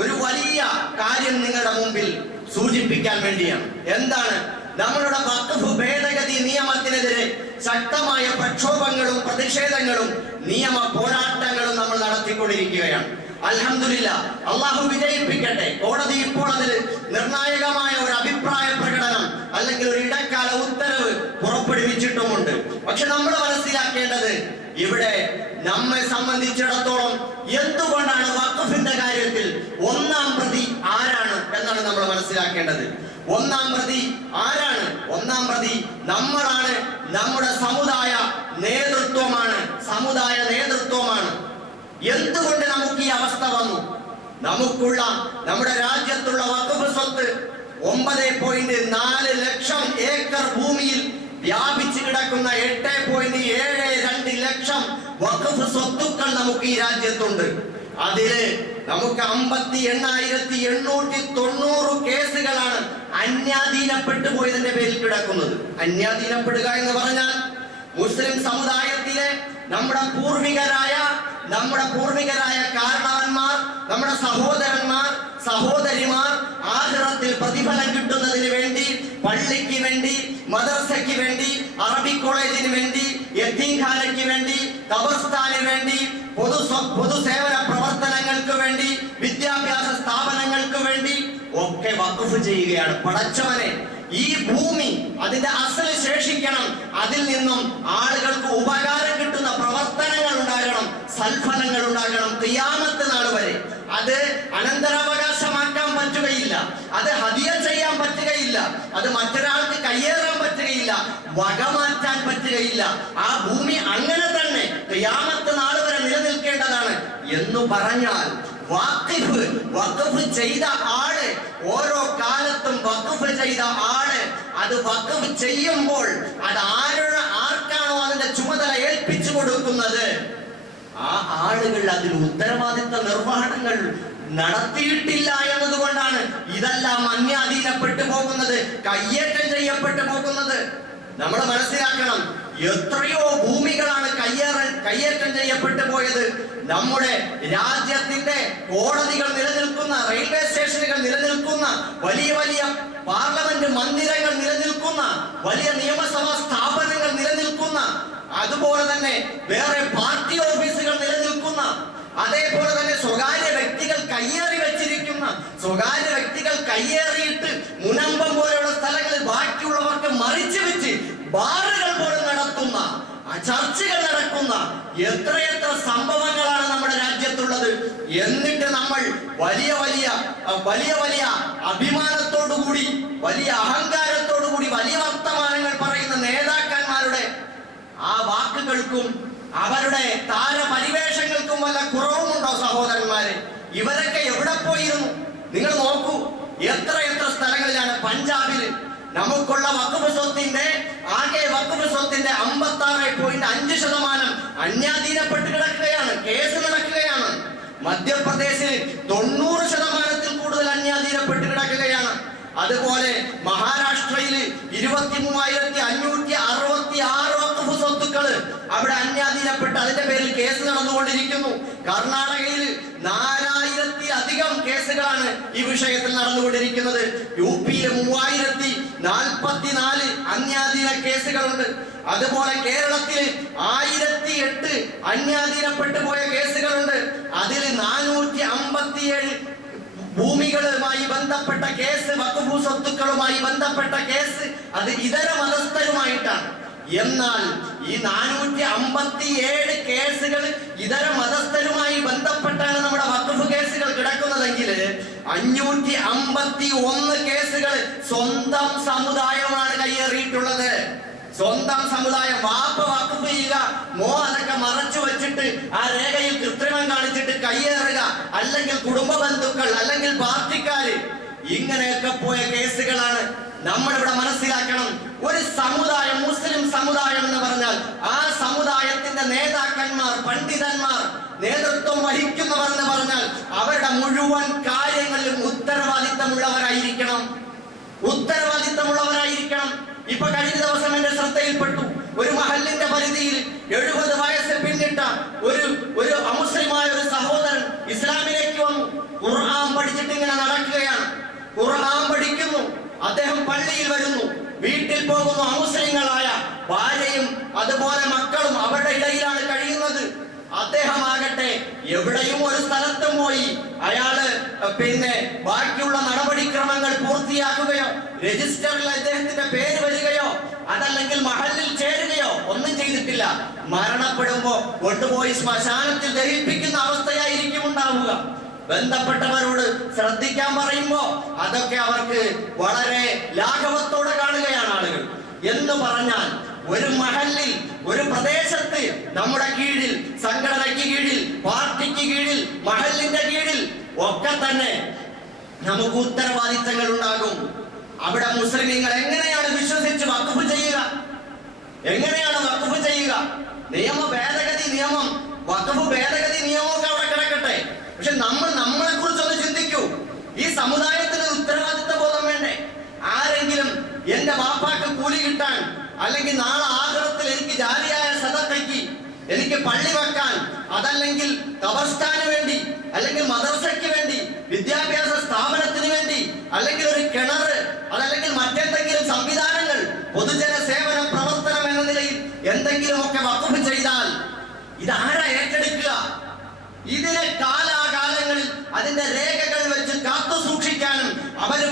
ഒരു വലിയ കാര്യം നിങ്ങളുടെ മുമ്പിൽ സൂചിപ്പിക്കാൻ വേണ്ടിയാണ്. എന്താണ്? നമ്മളുടെ വഖഫ് ഭേദഗതി നിയമത്തിനെതിരെ ശക്തമായ പ്രക്ഷോഭങ്ങളും പ്രതിഷേധങ്ങളും നിയമ പോരാട്ടങ്ങളും നമ്മൾ നടത്തിക്കൊണ്ടിരിക്കുകയാണ്. അൽഹംദുലില്ലാഹ്, അല്ലാഹു വിജയിപ്പിക്കട്ടെ. കോടതി ഇപ്പോൾ അതിൽ നിർണായകമായ ഒരു അഭിപ്രായ പ്രകടനം അല്ലെങ്കിൽ ഒരു ഇടക്കാല ഉത്തരവ് പുറപ്പെടുവിച്ചിട്ടുമുണ്ട്. പക്ഷെ നമ്മൾ മനസ്സിലാക്കേണ്ടത്, ഇവിടെ നമ്മെ സംബന്ധിച്ചിടത്തോളം എന്തുകൊണ്ടാണ് വഖഫിന്റെ കാര്യത്തിൽ ഒന്നാം പ്രതി ആരാണ് എന്നാണ് നമ്മൾ മനസ്സിലാക്കേണ്ടത്. ഒന്നാം പ്രതി ആരാണ്? ഒന്നാം പ്രതി നമ്മളാണ്. നമ്മുടെ സമുദായ നേതൃത്വമാണ്. എന്തുകൊണ്ട് നമുക്ക് ഈ അവസ്ഥ വന്നു? നമ്മുടെ രാജ്യത്തുള്ള വഖഫ് സ്വത്ത് 9.4 ലക്ഷം ഏക്കർ ഭൂമിയിൽ വ്യാപിച്ചു കിടക്കുന്ന 8.72 ലക്ഷം വഖഫ് സ്വത്തുക്കൾ നമുക്ക് ഈ രാജ്യത്തുണ്ട്. അതില് നമുക്ക് 58,890 കേസുകളാണ് അന്യാധീനപ്പെട്ടു പോയതിന്റെ പേരിൽ കിടക്കുന്നത്. അന്യാധീനപ്പെടുക എന്ന് പറഞ്ഞാൽ മുസ്ലിം സമുദായത്തിലെ നമ്മുടെ പൂർവികരായ കാരണവന്മാർ, നമ്മുടെ സഹോദരന്മാർ, സഹോദരിമാർ ആഖിറത്തിൽ പ്രതിഫലം കിട്ടുന്നതിന് വേണ്ടി പള്ളിക്ക് വേണ്ടി, മദ്രസയ്ക്ക് വേണ്ടി, അറബി കോളേജിന് വേണ്ടി, യതീംഖാനയ്ക്ക് വേണ്ടി, ഖബർസ്ഥാനിന് വേണ്ടി പൊതുസേവന പ്രവർത്തനങ്ങൾക്ക് വേണ്ടി, വിദ്യാഭ്യാസ സ്ഥാപനങ്ങൾക്ക് വേണ്ടി ഒക്കെ വഖഫ് ചെയ്യുകയാണ്. പടച്ചവനെ, ഈ ഭൂമി അതിന്റെ അസല് ശേഷിക്കണം, അതിൽ നിന്നും ആളുകൾക്ക് ഉപകാരം കിട്ടുന്ന പ്രവർത്തനങ്ങൾ ഉണ്ടാകണം, സൽഫലങ്ങൾ ഉണ്ടാകണം ഖിയാമത്ത് നാൾ വരെ. അത് അനന്തരാവകാശമാക്കാൻ പറ്റുകയില്ല, അത് ഹദിയ ചെയ്യാൻ പറ്റുകയില്ല, അത് മറ്റൊരാൾക്ക് കയ്യേറാൻ പറ്റുകയില്ല, വകമാറ്റാൻ പറ്റുകയില്ല. ആ ഭൂമി അങ്ങനെ തന്നെ ഖിയാമത്ത് നാൾ വരെ നിലനിൽക്കേണ്ടതാണ് എന്ന് പറഞ്ഞാൽ വഖഫ് ചെയ്ത ആള്, ഓരോ കാലത്തും വഖഫ് ചെയ്ത ആള് അത് വഖഫ് ചെയ്യുമ്പോൾ അത് ആർക്കാണോ അതിന്റെ ചുമതല ഏൽപ്പിച്ചു കൊടുക്കുന്നത്, ആ ആളുകൾ അതിൽ ഉത്തരവാദിത്ത നിർവഹണങ്ങൾ നടത്തിയിട്ടില്ല എന്നതുകൊണ്ടാണ് ഇതെല്ലാം അന്യാധീനപ്പെട്ടു പോകുന്നത്, കയ്യേറ്റം ചെയ്യപ്പെട്ടു പോകുന്നത്. നമ്മൾ മനസ്സിലാക്കണം, എത്രയോ ഭൂമികളാണ് കയ്യേറ്റം ചെയ്യപ്പെട്ടു പോയത്. നമ്മുടെ രാജ്യത്തിന്റെ കോടതികൾ നിലനിൽക്കുന്ന, റെയിൽവേ സ്റ്റേഷനുകൾ നിലനിൽക്കുന്ന, വലിയ വലിയ പാർലമെന്റ് മന്ദിരങ്ങൾ നിലനിൽക്കുന്ന, വലിയ നിയമസഭാ സ്ഥാപനങ്ങൾ നിലനിൽക്കുന്ന, അതുപോലെ തന്നെ വേറെ പാർട്ടി ഓഫീസുകൾ നിലനിൽക്കുന്ന, അതേപോലെ തന്നെ സ്വകാര്യ വ്യക്തികൾ കയ്യേറി വെച്ചിരിക്കുന്ന, സ്വകാര്യ വ്യക്തികൾ കയ്യേറിയിട്ട് മുനമ്പം പോലെയുള്ള സ്ഥലങ്ങളിൽ ബാക്കിയുള്ളവർക്ക് മറിച്ചു വെച്ച് ബാറുകൾ പോലും നടത്തുന്ന, ചർച്ചകൾ നടക്കുന്ന എത്രയെത്ര സംഭവങ്ങളാണ് നമ്മുടെ രാജ്യത്തുള്ളത്. എന്നിട്ട് നമ്മൾ വലിയ വലിയ അഭിമാനത്തോടുകൂടി, വലിയ അഹങ്കാരത്തോടുകൂടി വലിയ വർത്തമാനങ്ങൾ പറയുന്ന നേതാക്കന്മാരുടെ ആ വാക്കുകൾക്കും അവരുടെ താരപരിവേഷങ്ങൾക്കും വല്ല കുറവുമുണ്ടോ സഹോദരന്മാരെ? ഇവരൊക്കെ എവിടെ പോയിരുന്നു? നിങ്ങൾ നോക്കൂ, എത്ര സ്ഥലങ്ങളിലാണ്. പഞ്ചാബില് നമുക്കുള്ള വഖഫ് സ്വത്തിന്റെ ആകെ വഖഫ് സ്വത്തിന്റെ 56.5% അന്യാധീനപ്പെട്ട് കിടക്കുകയാണ്, കേസ് നടക്കുകയാണ്. മധ്യപ്രദേശിൽ 90% കൂടുതൽ അന്യാധീനപ്പെട്ട് കിടക്കുകയാണ്. അതുപോലെ മഹാരാഷ്ട്രയിൽ 23,566 വഖഫ് സ്വത്തുക്കൾ അവിടെ അന്യാധീനപ്പെട്ട് അതിന്റെ പേരിൽ കേസ് നടന്നുകൊണ്ടിരിക്കുന്നു. കർണാടകയിൽ 4,000-ലധികം കേസുകളാണ് ഈ വിഷയത്തിൽ നടന്നുകൊണ്ടിരിക്കുന്നത്. യുപിയിൽ 3,044 അന്യാധീന കേസുകളുണ്ട്. അതുപോലെ കേരളത്തിൽ 1008 അന്യാധീനപ്പെട്ടു പോയ കേസുകളുണ്ട്. അതിൽ 457 ഭൂമികളുമായി ബന്ധപ്പെട്ട കേസ്, വഖഫ് സ്വത്തുക്കളുമായി ബന്ധപ്പെട്ട കേസ് അത് ഇതര മതസ്ഥരുമായിട്ടാണ്. എന്നാൽ ഈ 457 കേസുകൾ ഇതര മതസ്ഥരുമായി ബന്ധപ്പെട്ടാണ് നമ്മുടെ വഖഫ് കേസുകൾ കിടക്കുന്നതെങ്കിൽ 551 കേസുകൾ സ്വന്തം സമുദായമാണ് കയ്യേറിയിട്ടുള്ളത്. സ്വന്തം സമുദായം. വാപ്പ വഖഫ് ചെയ്യുക, മോ അതൊക്കെ മറച്ചു വെച്ചിട്ട് ആ രേഖയിൽ കൃത്രിമം കാണിച്ചിട്ട് കയ്യേറുക, അല്ലെങ്കിൽ കുടുംബ ബന്ധുക്കൾ, അല്ലെങ്കിൽ പാർട്ടിക്കാര്, ഇങ്ങനെയൊക്കെ പോയ കേസുകളാണ്. നമ്മളിവിടെ മനസ്സിലാക്കണം, ഒരു സമുദായം, മുസ്ലിം സമുദായം എന്ന് പറഞ്ഞാൽ ആ സമുദായത്തിന്റെ നേതാക്കന്മാർ, പണ്ഡിതന്മാർ, നേതൃത്വം വഹിക്കുന്നവർ എന്ന് പറഞ്ഞാൽ അവരുടെ മുഴുവൻ കാര്യങ്ങളിലും ഉത്തരവാദിത്തമുള്ളവരായിരിക്കണം. ഇപ്പൊ കഴിഞ്ഞ ദിവസം എന്റെ ശ്രദ്ധയിൽപ്പെട്ടു, ഒരു മഹല്ലിന്റെ പരിധിയിൽ 70 വയസ്സ് പിന്നിട്ട ഒരു അമുസ്ലിമായ ഒരു സഹോദരൻ ഇസ്ലാമിലേക്ക് വന്നു. ഖുർആൻ പഠിച്ചിട്ട് ഇങ്ങനെ നടക്കുകയാണ്, ഖുർആൻ പഠിക്കുന്നു. അദ്ദേഹം പള്ളിയിൽ വരുന്നു, വീട്ടിൽ പോകുന്നു. അമുസ്ലിങ്ങളായ ഭാര്യയും അതുപോലെ മക്കളും അവരുടെ ഇടയിലാണ് കഴിയുന്നത്. അദ്ദേഹം ആകട്ടെ എവിടെയും ഒരു സ്ഥലത്തും പോയി അയാള് ബാക്കിയുള്ള നടപടിക്രമങ്ങൾ പൂർത്തിയാക്കുകയോ, രജിസ്റ്ററിൽ അദ്ദേഹത്തിന്റെ പേര് വരികയോ, അതല്ലെങ്കിൽ മഹല്ലിൽ ചേരുകയോ ഒന്നും ചെയ്തിട്ടില്ല. മരണപ്പെടുമ്പോ കൊണ്ടുപോയി ശ്മശാനത്തിൽ ദഹിപ്പിക്കുന്ന അവസ്ഥയായിരിക്കും ഉണ്ടാവുക. ബന്ധപ്പെട്ടവരോട് ശ്രദ്ധിക്കാൻ പറയുമ്പോ അതൊക്കെ അവർക്ക് വളരെ ലാഘവത്തോടെ കാണുകയാണ് ആളുകൾ. എന്ന് പറഞ്ഞാൽ ഒരു മഹല്ലിൽ, ഒരു പ്രദേശത്ത്, നമ്മുടെ കീഴിൽ, സംഘടനയ്ക്ക് കീഴിൽ, പാർട്ടിക്ക് കീഴിൽ, മഹല്ലിന്റെ കീഴിൽ ഒക്കെ തന്നെ നമുക്ക് ഉത്തരവാദിത്തങ്ങൾ ഉണ്ടാകും. അവിടെ മുസ്ലിമീങ്ങൾ എങ്ങനെയാണ് വിശ്വസിച്ച് വഖഫ് ചെയ്യുക? എങ്ങനെയാണ് വഖഫ് ചെയ്യുക? നിയമം, വഖഫ് ഭേദഗതി നിയമമൊക്കെ അവിടെ കിടക്കട്ടെ. പക്ഷെ നമ്മളെ കുറിച്ചൊന്ന് ചിന്തിക്കൂ. ഈ സമുദായത്തിന് ഉത്തരവാദിത്ത ബോധം വേണ്ടേ? ആരെങ്കിലും എന്റെ വാപ്പാക്ക് കൂലി കിട്ടാൻ, അല്ലെങ്കിൽ നാളെ ആഖിറത്തിൽ എനിക്ക് ജാരിയായ സദഖയ്ക്ക്, എനിക്ക് പള്ളി വെക്കാൻ, അതല്ലെങ്കിൽ ഖബർസ്ഥാന് വേണ്ടി, അല്ലെങ്കിൽ മദ്രസയ്ക്ക് വേണ്ടി, വിദ്യാഭ്യാസ സ്ഥാപനത്തിന് വേണ്ടി, അല്ലെങ്കിൽ ഒരു കിണർ, അതല്ലെങ്കിൽ മറ്റെന്തെങ്കിലും സംവിധാനങ്ങൾ, പൊതുജന സേവന പ്രവർത്തനം എന്ന നിലയിൽ എന്തെങ്കിലുമൊക്കെ വഖഫ് ചെയ്താൽ ഇതാരാ ഏറ്റെടുക്കുക? ഇതിനെ കാലാകാലങ്ങളിൽ അതിന്റെ രേഖകൾ വെച്ച് കാത്തു സൂക്ഷിക്കാനും അവര്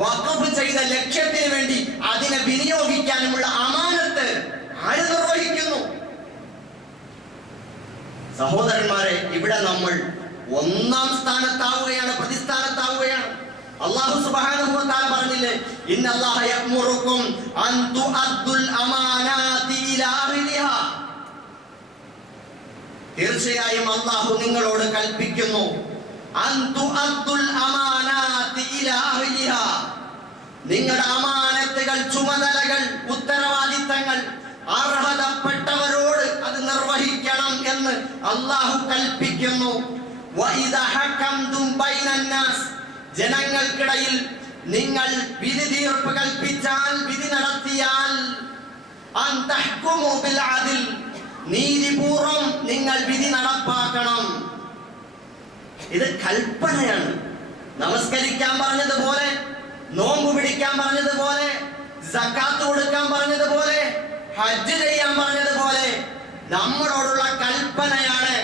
വഖഫ് ചെയ്ത ലക്ഷ്യത്തിന് വേണ്ടി അതിനെ വിനിയോഗിക്കാനുമുള്ള അമാനത്ത് ആര് നിർവഹിക്കുന്നു? സഹോദരന്മാരെ, ഇവിടെ നമ്മൾ ഒന്നാം സ്ഥാനത്താവുകയാണ്, പ്രതിസ്ഥാനത്താവുകയാണ്. അല്ലാഹു സുബ്ഹാനഹു വ തആല പറഞ്ഞില്ലേ, ഇന്നല്ലാഹ യഅ്മുറുക്കും അൻ തുഅദ്ദുൽ അമാനാതി ഇലാ അഹ്ലിഹാ. തീർച്ചയായും അല്ലാഹു നിങ്ങളോട് കൽപ്പിക്കുന്നു, അൻ തുഅദ്ദുൽ അമാനാതി ഇലാ അഹ്ലിഹാ. നിങ്ങളുടെ അമാനത്തുകൾ, ചുമതലകൾ, ഉത്തരവാദിത്തങ്ങൾ അർഹതപ്പെട്ടവരോട് അത് നിർവഹിക്കണം എന്ന് അല്ലാഹു കൽപ്പിക്കുന്നു. വഇദാ ഹകംതും ബൈനന്നാസ്, ജനങ്ങൾക്കിടയിൽ നിങ്ങൾ വിധി തീർപ്പ് കൽപ്പിച്ചാൽ, വിധി നടത്തിയാൽ, അൻ തഹ്കുമു ബിൽ അദ്ൽ, നീതിപൂർവം നിങ്ങൾ വിധി നടപ്പാക്കണം. ഇത് കൽപ്പനയാണ്. നമസ്കരിക്കാൻ പറഞ്ഞതുപോലെ, നോമ്പ് പിടിക്കാൻ പറഞ്ഞതുപോലെ, സക്കാത്ത് കൊടുക്കാൻ പറഞ്ഞതുപോലെ, ഹജ്ജ് ചെയ്യാൻ പറഞ്ഞതുപോലെ നമ്മളോടുള്ള കൽപ്പനയാണ്.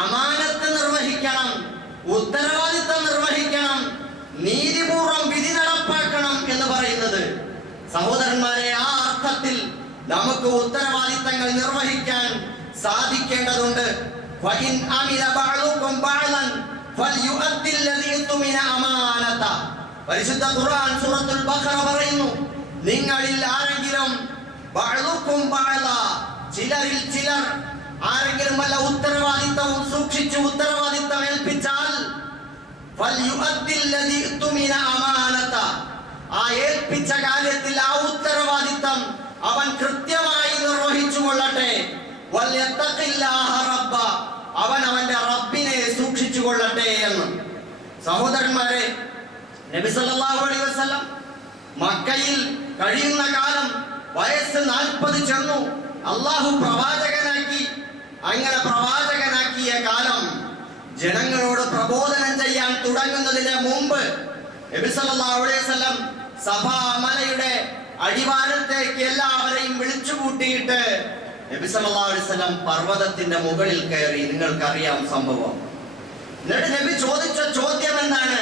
അമാനത്ത് നിർവഹിക്കണം, ഉത്തരവാദിത്തം നിർവഹിക്കണം, നീതിപൂർവം വിധി നടപ്പാക്കണം എന്ന് പറയുന്നത്. സഹോദരന്മാരെ, ആ അർത്ഥത്തിൽ നമുക്ക് ഉത്തരവാദിത്തങ്ങൾ നിർവഹിക്കാൻ സാധിക്കേണ്ടതുണ്ട്. വഇൻ അമില ബഅ്ദുകും ബഅ്ദൻ ഫൽയുഅദ്ദി അല്ലദീ തുമിന അമാനത. പരിശുദ്ധ ഖുർആൻ സൂറത്തുൽ ബഖറ പറയുന്നു, നിങ്ങളിൽ ആരെങ്കിലും ബഅ്ദുകും ബഅ്ദ, ചിലരിൽ ചിലർ ആരെങ്കിലും വല്ല ഉത്തരവാദിത്തവും സൂക്ഷിച്ച് ഉത്തരവാദിത്തം ഏൽപ്പിച്ചാൽ, ഫൽയുഅദ്ദി അല്ലദീ തുമിന അമാനത, ആ ഏൽപ്പിച്ച കാര്യത്തിൽ ആ ഉത്തരവാദിത്തം അവൻ കൃത്യമായി നിർവഹിച്ചു കൊള്ളട്ടെ. വൽയത്തഖില്ലാഹ റബ്ബ, അവൻ അവന്റെ റബ്ബിനെ സൂക്ഷിച്ചു കൊള്ളട്ടെ എന്ന്. സഹോദരന്മാരെ, നബി സല്ലല്ലാഹു അലൈഹി വസല്ലം മക്കയിൽ കഴിയുന്ന കാലം വയസ്സ് 40 ചെന്നു. അല്ലാഹു പ്രവാചകനാക്കി. അങ്ങനെ പ്രവാചകനാക്കിയ കാലം ജനങ്ങളോട് പ്രബോധനം ചെയ്യാൻ തുടങ്ങുന്നതിന് മുമ്പ് നബി സല്ലല്ലാഹു അലൈഹി വസല്ലം സഫാ മലയുടെ അടിവാരത്തേക്ക് എല്ലാവരെയും വിളിച്ചു കൂട്ടിയിട്ട് നബി സല്ലല്ലാഹു അലൈഹി വസല്ലം പർവ്വതത്തിന്റെ മുകളിൽ കയറി. നിങ്ങൾക്കറിയാം സംഭവം. എന്നിട്ട് നബി ചോദിച്ച ചോദ്യം എന്താണ്?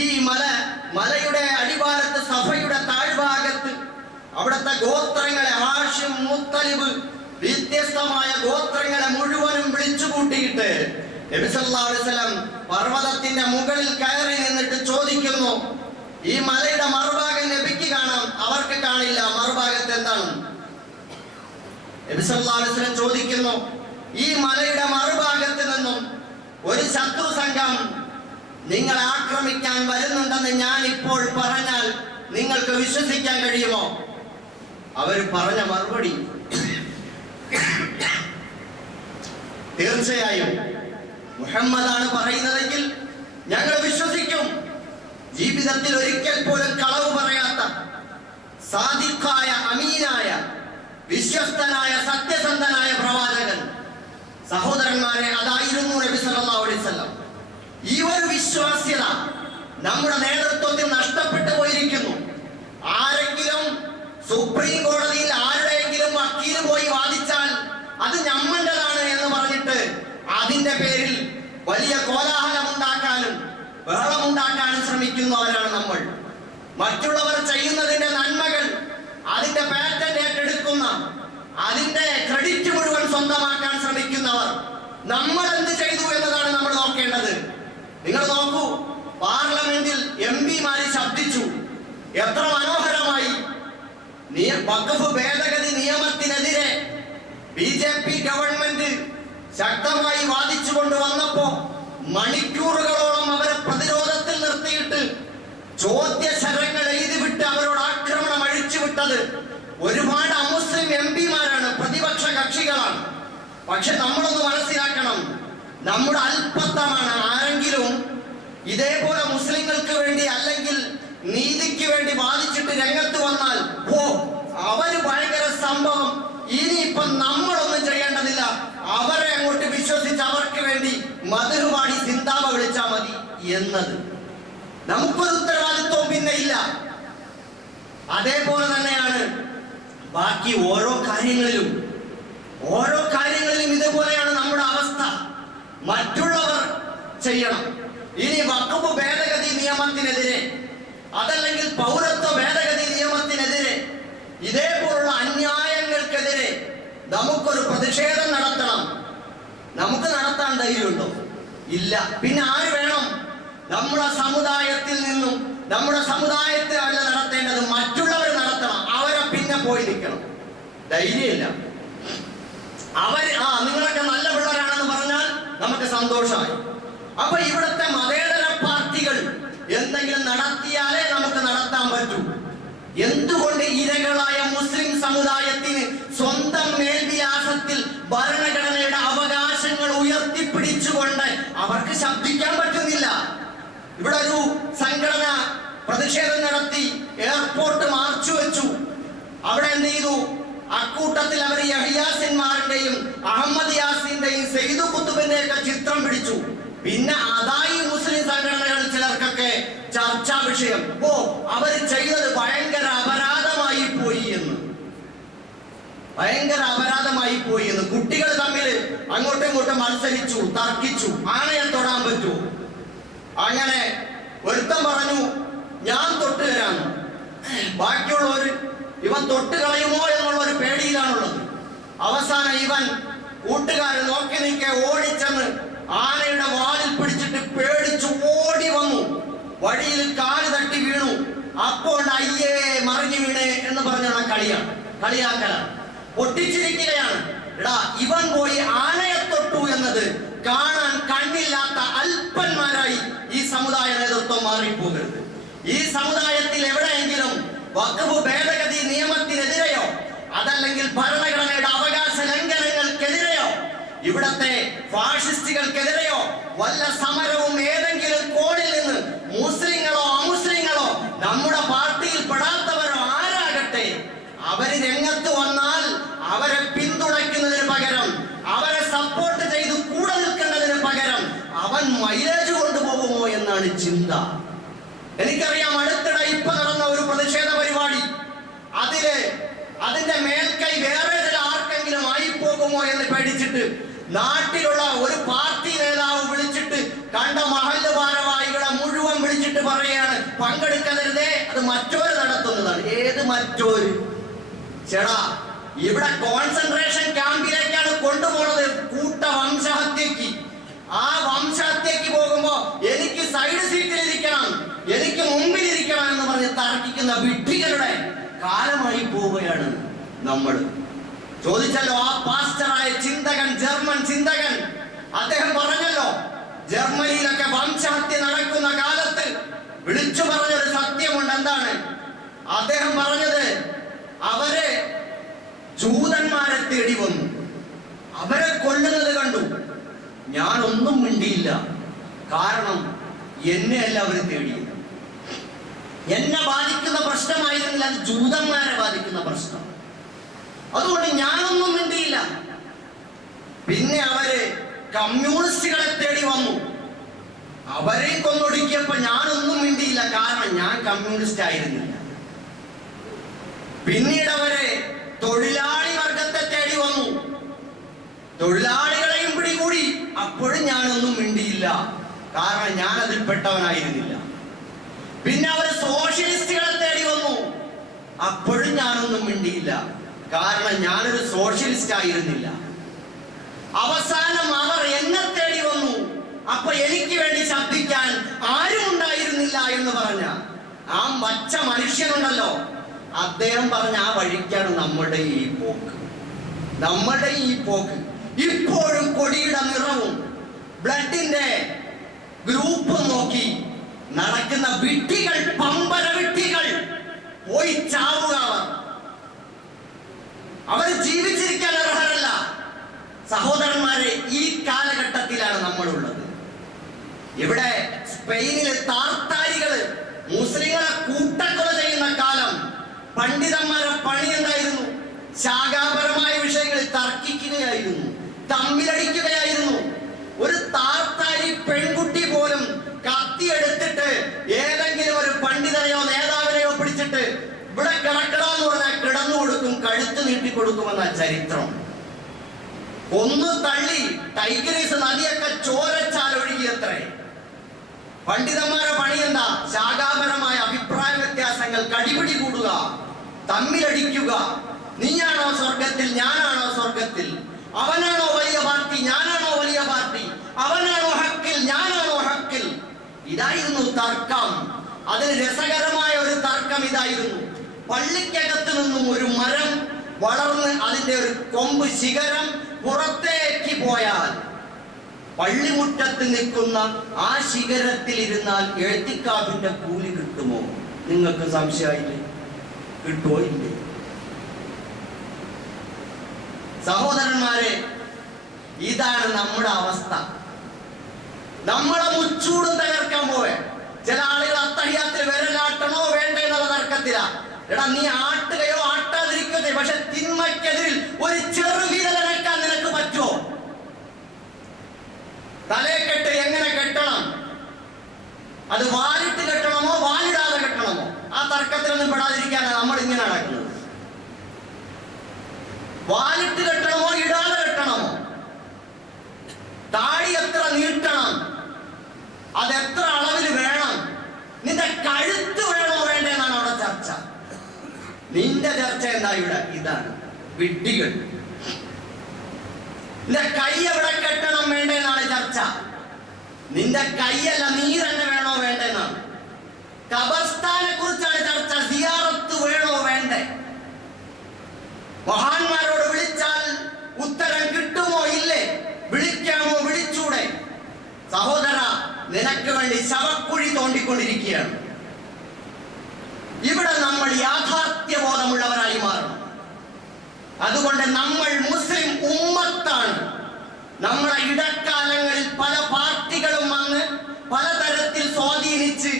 ഈ മലയുടെ അടിവാരത്ത്, സഫയുടെ താഴ്ഭാഗത്ത് അവിടുത്തെ ഗോത്രങ്ങളെ, ഹാഷിം, മുത്തലിബ്, വ്യത്യസ്തമായ ഗോത്രങ്ങളെ മുഴുവനും വിളിച്ചു കൂട്ടിയിട്ട് നബി സല്ലല്ലാഹു അലൈഹി വസല്ലം പർവ്വതത്തിന്റെ മുകളിൽ കയറി നിന്നിട്ട് ചോദിക്കുന്നു, ഈ മലയുടെ മറുഭാഗം നബിക്ക് കാണാം, അവർക്ക് കാണില്ല, മറുഭാഗത്ത് എന്താണ്? നബി സല്ലല്ലാഹു അലൈഹി വസല്ലം ചോദിക്കുന്നു, ഈ മലയുടെ മറുഭാഗത്ത് നിന്നും ഒരു ശത്രു സംഘം നിങ്ങളെ ആക്രമിക്കാൻ വരുന്നുണ്ടെന്ന് ഞാൻ ഇപ്പോൾ പറഞ്ഞാൽ നിങ്ങൾക്ക് വിശ്വസിക്കാൻ കഴിയുമോ? അവർ പറഞ്ഞ മറുപടി, തീർച്ചയായും മുഹമ്മദാണ് പറയുന്നതെങ്കിൽ ഞങ്ങൾ വിശ്വസിക്കും. ജീവിതത്തിൽ ഒരിക്കൽ പോലും കളവ് പറയാത്ത സാദിഖായ, അമീനായ, വിശ്വസ്തനായ, സത്യസന്ധനായ പ്രവാചകൻ. സഹോദരന്മാരെ, അതായിരുന്നു നബി സല്ലല്ലാഹു അലൈഹി വസല്ലം. ഈ ഒരു വിശ്വാസ്യത നമ്മുടെ നേതൃത്വത്തിൽ നഷ്ടപ്പെട്ടു പോയിരിക്കുന്നു. ആരെങ്കിലും സുപ്രീം കോടതിയിൽ ആരുടെയെങ്കിലും വക്കീല് പോയി വാദിച്ചാൽ അത് നമ്മളുടേതാണ് എന്ന് പറഞ്ഞിട്ട് അതിന്റെ പേരിൽ വലിയ കോലാഹലമുണ്ടാക്കാനും ബഹളമുണ്ടാക്കാനും ശ്രമിക്കുന്നവരാണ് നമ്മൾ. മറ്റുള്ളവർ ചെയ്യുന്നതിന്റെ നന്മകൾ, അതിന്റെ പാറ്റന്റ് ഏറ്റെടുക്കുന്ന, അതിന്റെ ക്രെഡിറ്റ് മുഴുവൻ സ്വന്തമാക്കാൻ ശ്രമിക്കുന്നവർ. നമ്മൾ എന്ത് ചെയ്തു എന്നതാണ് നമ്മൾ നോക്കേണ്ടത്. നിങ്ങൾ നോക്കൂ, പാർലമെന്റിൽ എംപിമാര് ശബ്ദിച്ചു. എത്ര മനോഹരമായി! വഖഫ് ഭേദഗതി നിയമത്തിനെതിരെ ബിജെപി ഗവൺമെന്റ് ശക്തമായി വാദിച്ചു കൊണ്ടുവന്നപ്പോ മണിക്കൂറുകളോളം അവരെ പ്രതിരോധത്തിൽ നിർത്തിയിട്ട് ചോദ്യശരങ്ങൾ എഴുതിവിട്ട് അവരോട് ആക്രമണം അഴിച്ചുവിട്ടത് ഒരുപാട് അമുസ്ലിം എംപിമാരാണ്, പ്രതിപക്ഷ കക്ഷികളാണ്. പക്ഷെ നമ്മളൊന്ന് മനസ്സിലാക്കണം, നമ്മുടെ അല്പത്തമാണ്. ആരെങ്കിലും ഇതേപോലെ മുസ്ലിങ്ങൾക്ക് വേണ്ടി അല്ലെങ്കിൽ നീതിക്ക് വേണ്ടി വാദിച്ചിട്ട് രംഗത്ത് വന്നാൽ, ഓ അവര് ഭയങ്കര സംഭവം, ഇനിയിപ്പം നമ്മളൊന്നും ചെയ്യേണ്ടതില്ല, അവരെ അങ്ങോട്ട് വിശ്വസിച്ച് അവർക്ക് വേണ്ടി മധുര പാടി സിന്താപ വിളിച്ചാൽ മതി എന്നത്. നമുക്കൊരു ഉത്തരവാദിത്വം പിന്നെ ഇല്ല. അതേപോലെ തന്നെയാണ് ബാക്കി ഓരോ കാര്യങ്ങളിലും ഇതുപോലെയാണ് നമ്മുടെ അവസ്ഥ. മറ്റുള്ളവർ ചെയ്യണം. ഇനി വഖഫ് ഭേദഗതി നിയമത്തിനെതിരെ, അതല്ലെങ്കിൽ പൗരത്വ ഭേദഗതി നിയമത്തിനെതിരെ, ഇതേപോലുള്ള അന്യായങ്ങൾക്കെതിരെ നമുക്കൊരു പ്രതിഷേധം നടത്തണം. നമുക്ക് നടത്താൻ ധൈര്യമുണ്ടോ? ഇല്ല. പിന്നെ ആര് വേണം? നമ്മുടെ സമുദായത്തിൽ നിന്നും, നമ്മുടെ സമുദായത്തിൽ അല്ല നടത്തേണ്ടത്, മറ്റുള്ളവർ നടത്തണം. അവരെ പിന്നെ പോയി നിൽക്കണം. ധൈര്യമില്ല. നിങ്ങളൊക്കെ നല്ല പിള്ളേരാണെന്ന് പറഞ്ഞാൽ നമുക്ക് സന്തോഷമായി. അപ്പൊ ഇവിടുത്തെ മതേതര പാർട്ടികൾ എന്തെങ്കിലും നടത്തിയാലേ നമുക്ക് നടത്താൻ പറ്റൂ. എന്തുകൊണ്ട് ഇരകളായ മുസ്ലിം സമുദായത്തിന് സ്വന്തം മേൽവിലാസത്തിൽ ഭരണഘടനയുടെ അവകാശങ്ങൾ ഉയർത്തിപ്പിടിച്ചുകൊണ്ട് അവർക്ക് ശബ്ദിക്കാൻ പറ്റുന്നില്ല? ഇവിടെ ഒരു സംഘടന പ്രതിഷേധം നടത്തി, എയർപോർട്ട് മാർച്ച് വെച്ചു. അവിടെ എന്ത് ചെയ്തു? അക്കൂട്ടത്തിൽ അവർ യഹ്യാസിന്മാരുടെയും അഹമ്മദ് യാസിന്റെയും സെയ്ദ് കുത്തുബിന്റെ ഒക്കെ ചിത്രം പിടിച്ചു. പിന്നെ അതായി മുസ്ലിം സംഘടനകൾ ചിലർക്കൊക്കെ ചർച്ചാ വിഷയം. അവർ ചെയ്തത് ഭയങ്കര അപരാധമായി പോയി എന്ന്, ഭയങ്കര അപരാധമായി പോയി എന്ന്. കുട്ടികൾ തമ്മിൽ അങ്ങോട്ടും ഇങ്ങോട്ടും മത്സരിച്ചു, തർക്കിച്ചു. ആണയെ തൊടാൻ പറ്റൂ? അങ്ങനെ ഒരുത്തൻ പറഞ്ഞു, ഞാൻ തൊട്ട് തരാന്ന്. ബാക്കിയുള്ളവർ ഇവൻ തൊട്ട് കളയുമോ എന്നുള്ള ഒരു പേടിയിലാണുള്ളത്. അവസാനം ഇവൻ കൂട്ടുകാരൻ നോക്കി നിൽക്കെ ഓടിച്ചെന്ന് ആനയുടെ വാലിൽ പിടിച്ചിട്ട് പേടിച്ചു ഓടി വന്നു. വഴിയിൽ കാല് തട്ടി വീണു. അപ്പോൾ അയ്യേ മറിഞ്ഞു വീണേ എന്ന് പറഞ്ഞുള്ള കളിയാക്കലാണ്, പൊട്ടിച്ചിരിക്കുകയാണ്. എടാ, ഇവൻ പോയി ആനയെ തൊട്ടു എന്നത് കാണാൻ കണ്ണില്ലാത്ത അല്പന്മാരായി ഈ സമുദായ നേതൃത്വം മാറിപ്പോകരുത്. ഈ സമുദായത്തിൽ എവിടെയെങ്കിലും വഖഫ് ഭേദഗതി നിയമത്തിനെതിരെയോ അതല്ലെങ്കിൽ ഭരണഘടനയുടെ അവകാശ ലംഘനങ്ങൾക്കെതിരെയോ ഇവിടത്തെ ഫാഷിസ്റ്റുകൾക്കെതിരെയോ വല്ല സമരവും ഏതെങ്കിലും കോണിൽ നിന്ന് മുസ്ലിങ്ങളോ അമുസ്ലിങ്ങളോ നമ്മുടെ പാർട്ടിയിൽ പെടാത്തവരോ ആരാകട്ടെ അവര് രംഗത്ത് വന്നാൽ അവരെ പിന്തുണയ്ക്കുന്നതിന് പകരം, അവരെ സപ്പോർട്ട് ചെയ്ത് കൂടെ നിൽക്കുന്നതിന് പകരം അവൻ മൈലേജ് കൊണ്ടുപോകുമോ എന്നാണ് ചിന്ത. എനിക്കറിയാം, അടുത്തിടെ ഇപ്പൊ നടന്ന ഒരു പ്രതിഷേധ പരിപാടി, അതിന്റെ മേൽക്കൈ വേറെ ചില ആർക്കെങ്കിലും ആയിപ്പോകുമോ എന്ന് പേടിച്ചിട്ട് നാട്ടിലുള്ള ഒരു പാർട്ടി നേതാവ് വിളിച്ചിട്ട് കണ്ട മഹല്ല് ഭാരവാഹികളെ മുഴുവൻ വിളിച്ചിട്ട് പറയുകയാണ്, പങ്കെടുക്കരുതേ, അത് മറ്റോര് നടത്തുന്നതാണ്. ഏത് മറ്റോര്? ചേടാ, ഇവിടെ കോൺസെൻട്രേഷൻ ക്യാമ്പിലേക്കാണ് കൊണ്ടുപോകുന്നത്, കൂട്ട വംശഹത്യക്ക്. ആ വംശഹത്യക്ക് പോകുമ്പോ എനിക്ക് സൈഡ് സീറ്റിൽ ഇരിക്കണം, എനിക്ക് മുമ്പിൽ ഇരിക്കണം എന്ന് പറഞ്ഞ് തർക്കിക്കുന്ന വിഡ്ഢികളുടെ കാലമായി പോവുകയാണ് നമ്മൾ. ചോദിച്ചല്ലോ, ആ പാസ്റ്ററായ ചിന്തകൻ, ജർമ്മൻ ചിന്തകൻ, അദ്ദേഹം പറഞ്ഞല്ലോ, ജർമ്മനിയിലൊക്കെ വംശഹത്യ നടക്കുന്ന കാലത്ത് വിളിച്ചു പറഞ്ഞൊരു സത്യമുണ്ട്. എന്താണ് അദ്ദേഹം പറഞ്ഞത്? അവര് ജൂതന്മാരെ തേടി വന്നു, അവരെ കൊല്ലുന്നത് കണ്ടു. ഞാനൊന്നും മിണ്ടിയില്ല, കാരണം എന്നെ അല്ല അവര് തേടിയത്. എന്നെ ബാധിക്കുന്ന പ്രശ്നമായിരുന്നില്ല, അത് ജൂതന്മാരെ ബാധിക്കുന്ന പ്രശ്നം. അതുകൊണ്ട് ഞാനൊന്നും മിണ്ടിയില്ല. പിന്നെ അവര് കമ്മ്യൂണിസ്റ്റുകളെ തേടി വന്നു, അവരെയും കൊന്നൊടുക്കിയപ്പോ ഞാനൊന്നും മിണ്ടിയില്ല, കാരണം ഞാൻ കമ്മ്യൂണിസ്റ്റ് ആയിരുന്നില്ല. പിന്നീട് അവര് തൊഴിലാളി വർഗത്തെ തേടി വന്നു, തൊഴിലാളികളെയും പിടികൂടി, അപ്പോഴും ഞാനൊന്നും മിണ്ടിയില്ല, കാരണം ഞാൻ അതിൽ പെട്ടവനായിരുന്നില്ല. പിന്നെ അവര് സോഷ്യലിസ്റ്റുകളെ തേടി വന്നു, അപ്പോഴും ഞാനൊന്നും മിണ്ടിയില്ല, കാരണം ഞാനൊരു സോഷ്യലിസ്റ്റ് ആയിരുന്നില്ല. അവസാനം അവർ എന്നെ തേടി വന്നു, അപ്പൊ എനിക്ക് വേണ്ടി ശബ്ദിക്കാൻ ആരും ഉണ്ടായിരുന്നില്ല എന്ന് പറഞ്ഞ ആ മച്ച മനുഷ്യനുണ്ടല്ലോ, അദ്ദേഹം പറഞ്ഞ ആ വഴിക്കാണ് നമ്മുടെ ഈ പോക്ക്. നമ്മുടെ ഈ പോക്ക് ഇപ്പോഴും കൊടിയുടെ നിറവും ബ്ലഡിന്റെ ഗ്രൂപ്പും നോക്കി നടക്കുന്ന വിഡ്ഢികൾ, പമ്പര വിഡ്ഢികൾ, പോയി ചാവുക. അവർ ജീവിച്ചിരിക്കാൻ അർഹരല്ല. സഹോദരന്മാരെ, ഈ കാലഘട്ടത്തിലാണ് നമ്മളുള്ളത്. ഇവിടെ സ്പെയിനിലെ താർത്താരികള് മുസ്ലിങ്ങളെ കൂട്ടക്കൊല ചെയ്യുന്ന കാലം. പണ്ഡിതന്മാരെ പണി എന്തായിരുന്നു? ശാഖാപരമായ വിഷയങ്ങളിൽ തർക്കിക്കുകയായിരുന്നു, തമ്മിലടിക്കുകയായിരുന്നു. ഒരു താർത്താരി പെൺകുട്ടി പോലും കത്തിയെടുത്തിട്ട് ഏതെങ്കിലും ഒരു പണ്ഡിതനെയോ നേതാവിനെയോ പിടിച്ചിട്ട് ഇവിടെ കിടക്കണമെന്ന് പറഞ്ഞാൽ കിടന്നു കൊടുക്കും, കഴുത്ത് നീട്ടിക്കൊടുക്കുമെന്ന ചരിത്രം. കൊന്നു തള്ളി ടൈഗ്രീസ് നദിയൊക്കെ ചോരച്ചാൽ ഒഴുകിയത്രേ. പണ്ഡിതന്മാരുടെ പണി എന്താ? ശാഖാപരമായ അഭിപ്രായ വ്യത്യാസങ്ങൾ കടിപിടി കൂടുക, തമ്മിലടിക്കുക. നീയാണോ സ്വർഗത്തിൽ, ഞാനാണോ സ്വർഗത്തിൽ? അവനാണോ വലിയ പാർട്ടി, ഞാനാണോ വലിയ പാർട്ടി? അവനാണോ ഹക്കിൽ, ഞാനാണോ ഹക്കിൽ? ഇതായിരുന്നു തർക്കം. അതിന് രസകരമായ ഒരു തർക്കം ഇതായിരുന്നു. പള്ളിക്കകത്ത് നിന്നും ഒരു മരം വളർന്ന് അതിന്റെ ഒരു കൊമ്പ് ശിഖരം പുറത്തേക്ക് പോയാൽ പള്ളിമുറ്റത്ത് നിൽക്കുന്ന ആ ശിഖരത്തിൽ ഇരുന്നാൽ എഴുത്തിക്കാവിന്റെ കൂലി കിട്ടുമോ? നിങ്ങൾക്ക് സംശയമായില്ലേ? കിട്ടുമോ? ഇല്ലേ? സഹോദരന്മാരെ, ഇതാണ് നമ്മുടെ അവസ്ഥ. നമ്മളെ മുച്ചൂടും തകർക്കാൻ പോവേ. ചില ആളുകൾ അത്തഹിയാത്തിൽ വിരലാട്ടണോ വേണ്ടേ എന്നുള്ള തർക്കത്തിലാ. എടാ, നീ ആട്ടുകയോ ആട്ടാതിരിക്കുകയോ, പക്ഷെ തിന്മയ്ക്കെതിരിൽ ഒരു ചെറു വിരലനക്കാൻ നിനക്ക് പറ്റുമോ? തലയെക്കെട്ട് എങ്ങനെ കെട്ടണം? അത് വാലിട്ട് കെട്ടണമോ വാലിടാതെ കെട്ടണമോ? ആ തർക്കത്തിലൊന്നും പെടാതിരിക്കാനാണ് നമ്മൾ ഇങ്ങനെ നടക്കുന്നത്. വാലിട്ട് കെട്ടണമോ ഇടാതെ കെട്ടണമോ? താടി എത്ര നീട്ടണം? അതെത്ര അളവിൽ വേണം? നിന്റെ കഴുത്ത് വേണോ വേണ്ടെന്നാണ് അവിടെ ചർച്ച. നിന്റെ ചർച്ച എന്താ ഇവിടെ? ഇതാണ് വിഡ്ഢികൾ. നിന്റെ കൈ എവിടെ കെട്ടണം വേണ്ടെന്നാണ് ചർച്ച. നിന്റെ കൈയല്ല, നീ തന്നെ വേണോ വേണ്ടെന്നാണ്. ഖബർസ്ഥാനെ കുറിച്ചാണ് ചർച്ച. സിയാറത്ത് വേണോ വേണ്ടേ? മഹാന്മാരോട് വിളിച്ചാൽ ഉത്തരം കിട്ടുമോ ഇല്ലേ? വിളിക്കാമോ വിളിച്ചൂടെ? സഹോദര, നിനക്ക് വേണ്ടി ശവക്കുഴി തോണ്ടിക്കൊണ്ടിരിക്കുകയാണ്. ഇവിടെ നമ്മൾ യാഥാർത്ഥ്യബോധമുള്ളവരായി മാറണം. അതുകൊണ്ട് നമ്മൾ മുസ്ലിം ഉമ്മത്താണ്. നമ്മളെ ഇടക്കാലങ്ങളിൽ പല പാർട്ടികളും വന്ന് പലതരത്തിൽ സ്വാധീനിച്ച്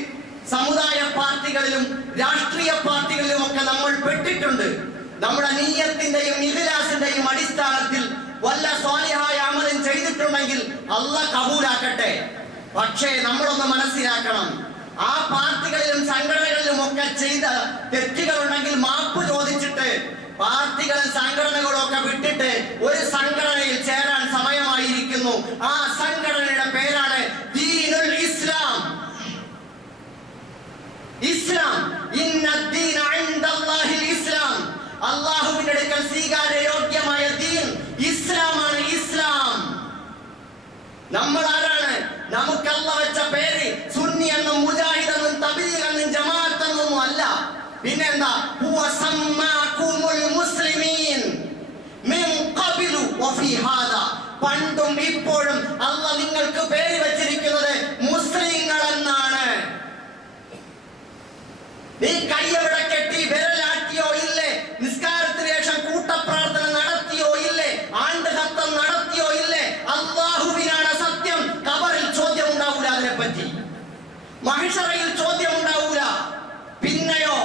സമുദായ പാർട്ടികളിലും രാഷ്ട്രീയ പാർട്ടികളിലും ഒക്കെ നമ്മൾ പെട്ടിട്ടുണ്ട്. നമ്മുടെ നീയത്തിന്റെയും ഇഖ്ലാസിന്റെയും അടിസ്ഥാനത്തിൽ വല്ല സ്വാലിഹായ അമലും ചെയ്തിട്ടുണ്ടെങ്കിൽ അല്ലാഹ് കബൂലാക്കട്ടെ. പക്ഷേ നമ്മളൊന്ന് മനസ്സിലാക്കണം, ആ പാർട്ടികളിലും സംഘടനകളിലും ഒക്കെ ചെയ്ത തെറ്റുകളുണ്ടെങ്കിൽ മാപ്പ് ചോദിച്ചിട്ട് പാർട്ടികളും സംഘടനകളും ഒക്കെ വിട്ടിട്ട് ഒരു സംഘടനയിൽ ചേരാൻ സമയമായിരിക്കുന്നു. ആ സംഘടനയുടെ പേരാണ് ദീനുൽ ഇസ്ലാം. ഇസ്ലാം, ഇന്നദ്ദീന ഇൻദല്ലാഹിൽ ഇസ്ലാം. അല്ലാഹുവിന്റെ അടുക്കൽ സ്വീകാര്യയോഗ്യമായ ദീൻ ഇസ്ലാമാണ്. ഇസ്ലാം. നമ്മൾ ആരാണ്? നമുക്ക് അല്ലാഹ് വെച്ച പേര് സുന്നി എന്നും മുജാഹിദ് എന്നും തബ്ലീഗ് എന്നും ജമാഅത്ത് എന്നും അല്ല. പിന്നെന്താ? ഹുവ സമ്മാകുമുൽ മുസ്ലിമീൻ മിൻ ഖബ്ലു വഫീ ഹാദാ. പണ്ടും ഇപ്പോഴും അല്ലാഹ് നിങ്ങൾക്ക് പേര് വെച്ചിരിക്കുന്നത് മുസ്ലിങ്ങൾ എന്നാണ്. നീ കൈയെവിടെ കെട്ടി വിരലാട്ടിയോ ഇല്ലേ? നിസ്കാരത്തിന് ശേഷം കൂട്ടപ്രാർത്ഥന നടത്തിയോ ഇല്ലേ? ആണ്ടുഹത്തം നടത്തിയോ ഇല്ലേ? അല്ലാഹുവിനാണ് സത്യം. ഖബറിൽ ചോദ്യം ഉണ്ടാവൂല അതിനെപ്പറ്റി. മഹ്ശറയിൽ ചോദ്യം ഉണ്ടാവൂല. പിന്നെയോ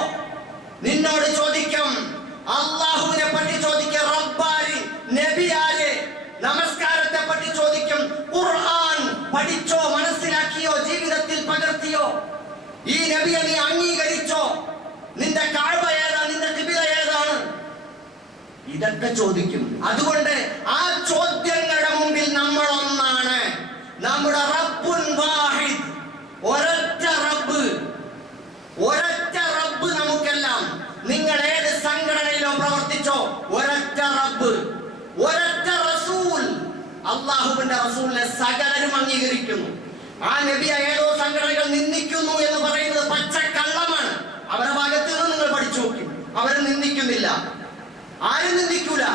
നിന്നോട് ചോദിക്കും, അല്ലാഹുവിനെ പറ്റി ചോദിക്കും, റബ്ബാര്, നബിയാര്, നമസ്കാരത്തെ പറ്റി ചോദിക്കും. ഖുർആൻ പഠിച്ചോ, മനസ്സിലാക്കിയോ, ജീവിതത്തിൽ പകർത്തിയോ? ഈ നബിയെ നീ അംഗീകരിച്ചോ? നിന്റെ കഅബ ഏതാണ്? നിന്റെ ഖിബ്ല ഏതാണ്? ഇതൊക്കെ ചോദിക്കും. അതുകൊണ്ട് ആ ചോദ്യങ്ങളുടെ മുമ്പിൽ നമ്മൾ ഒന്നാണ്. നമ്മുടെ റബ്ബുൻ വാഹിദ്, ഒരൊറ്റ റബ്ബ്, ഒരൊറ്റ റബ്ബ് നമുക്കെല്ലാം. നിങ്ങൾ ഏത് സംഘടനയിലോ പ്രവർത്തിച്ചോ, ഒരൊറ്റ റബ്ബ്, ഒരൊറ്റ റസൂൽ. അല്ലാഹുവിന്റെ റസൂലിനെ സകലരും അംഗീകരിക്കുന്നു. ആ നബിയെ ഏതോ സംഘടനകൾ നിന്ദിക്കുന്നു എന്ന് പറയുന്നത് പച്ചക്കള്ളമാണ്. അവരുടെ ഭാഗത്ത് നിന്ന് നിങ്ങൾ പഠിച്ചു നോക്കും, അവർ നിന്ദിക്കുന്നില്ല. ആരും നിന്ദിക്കൂല.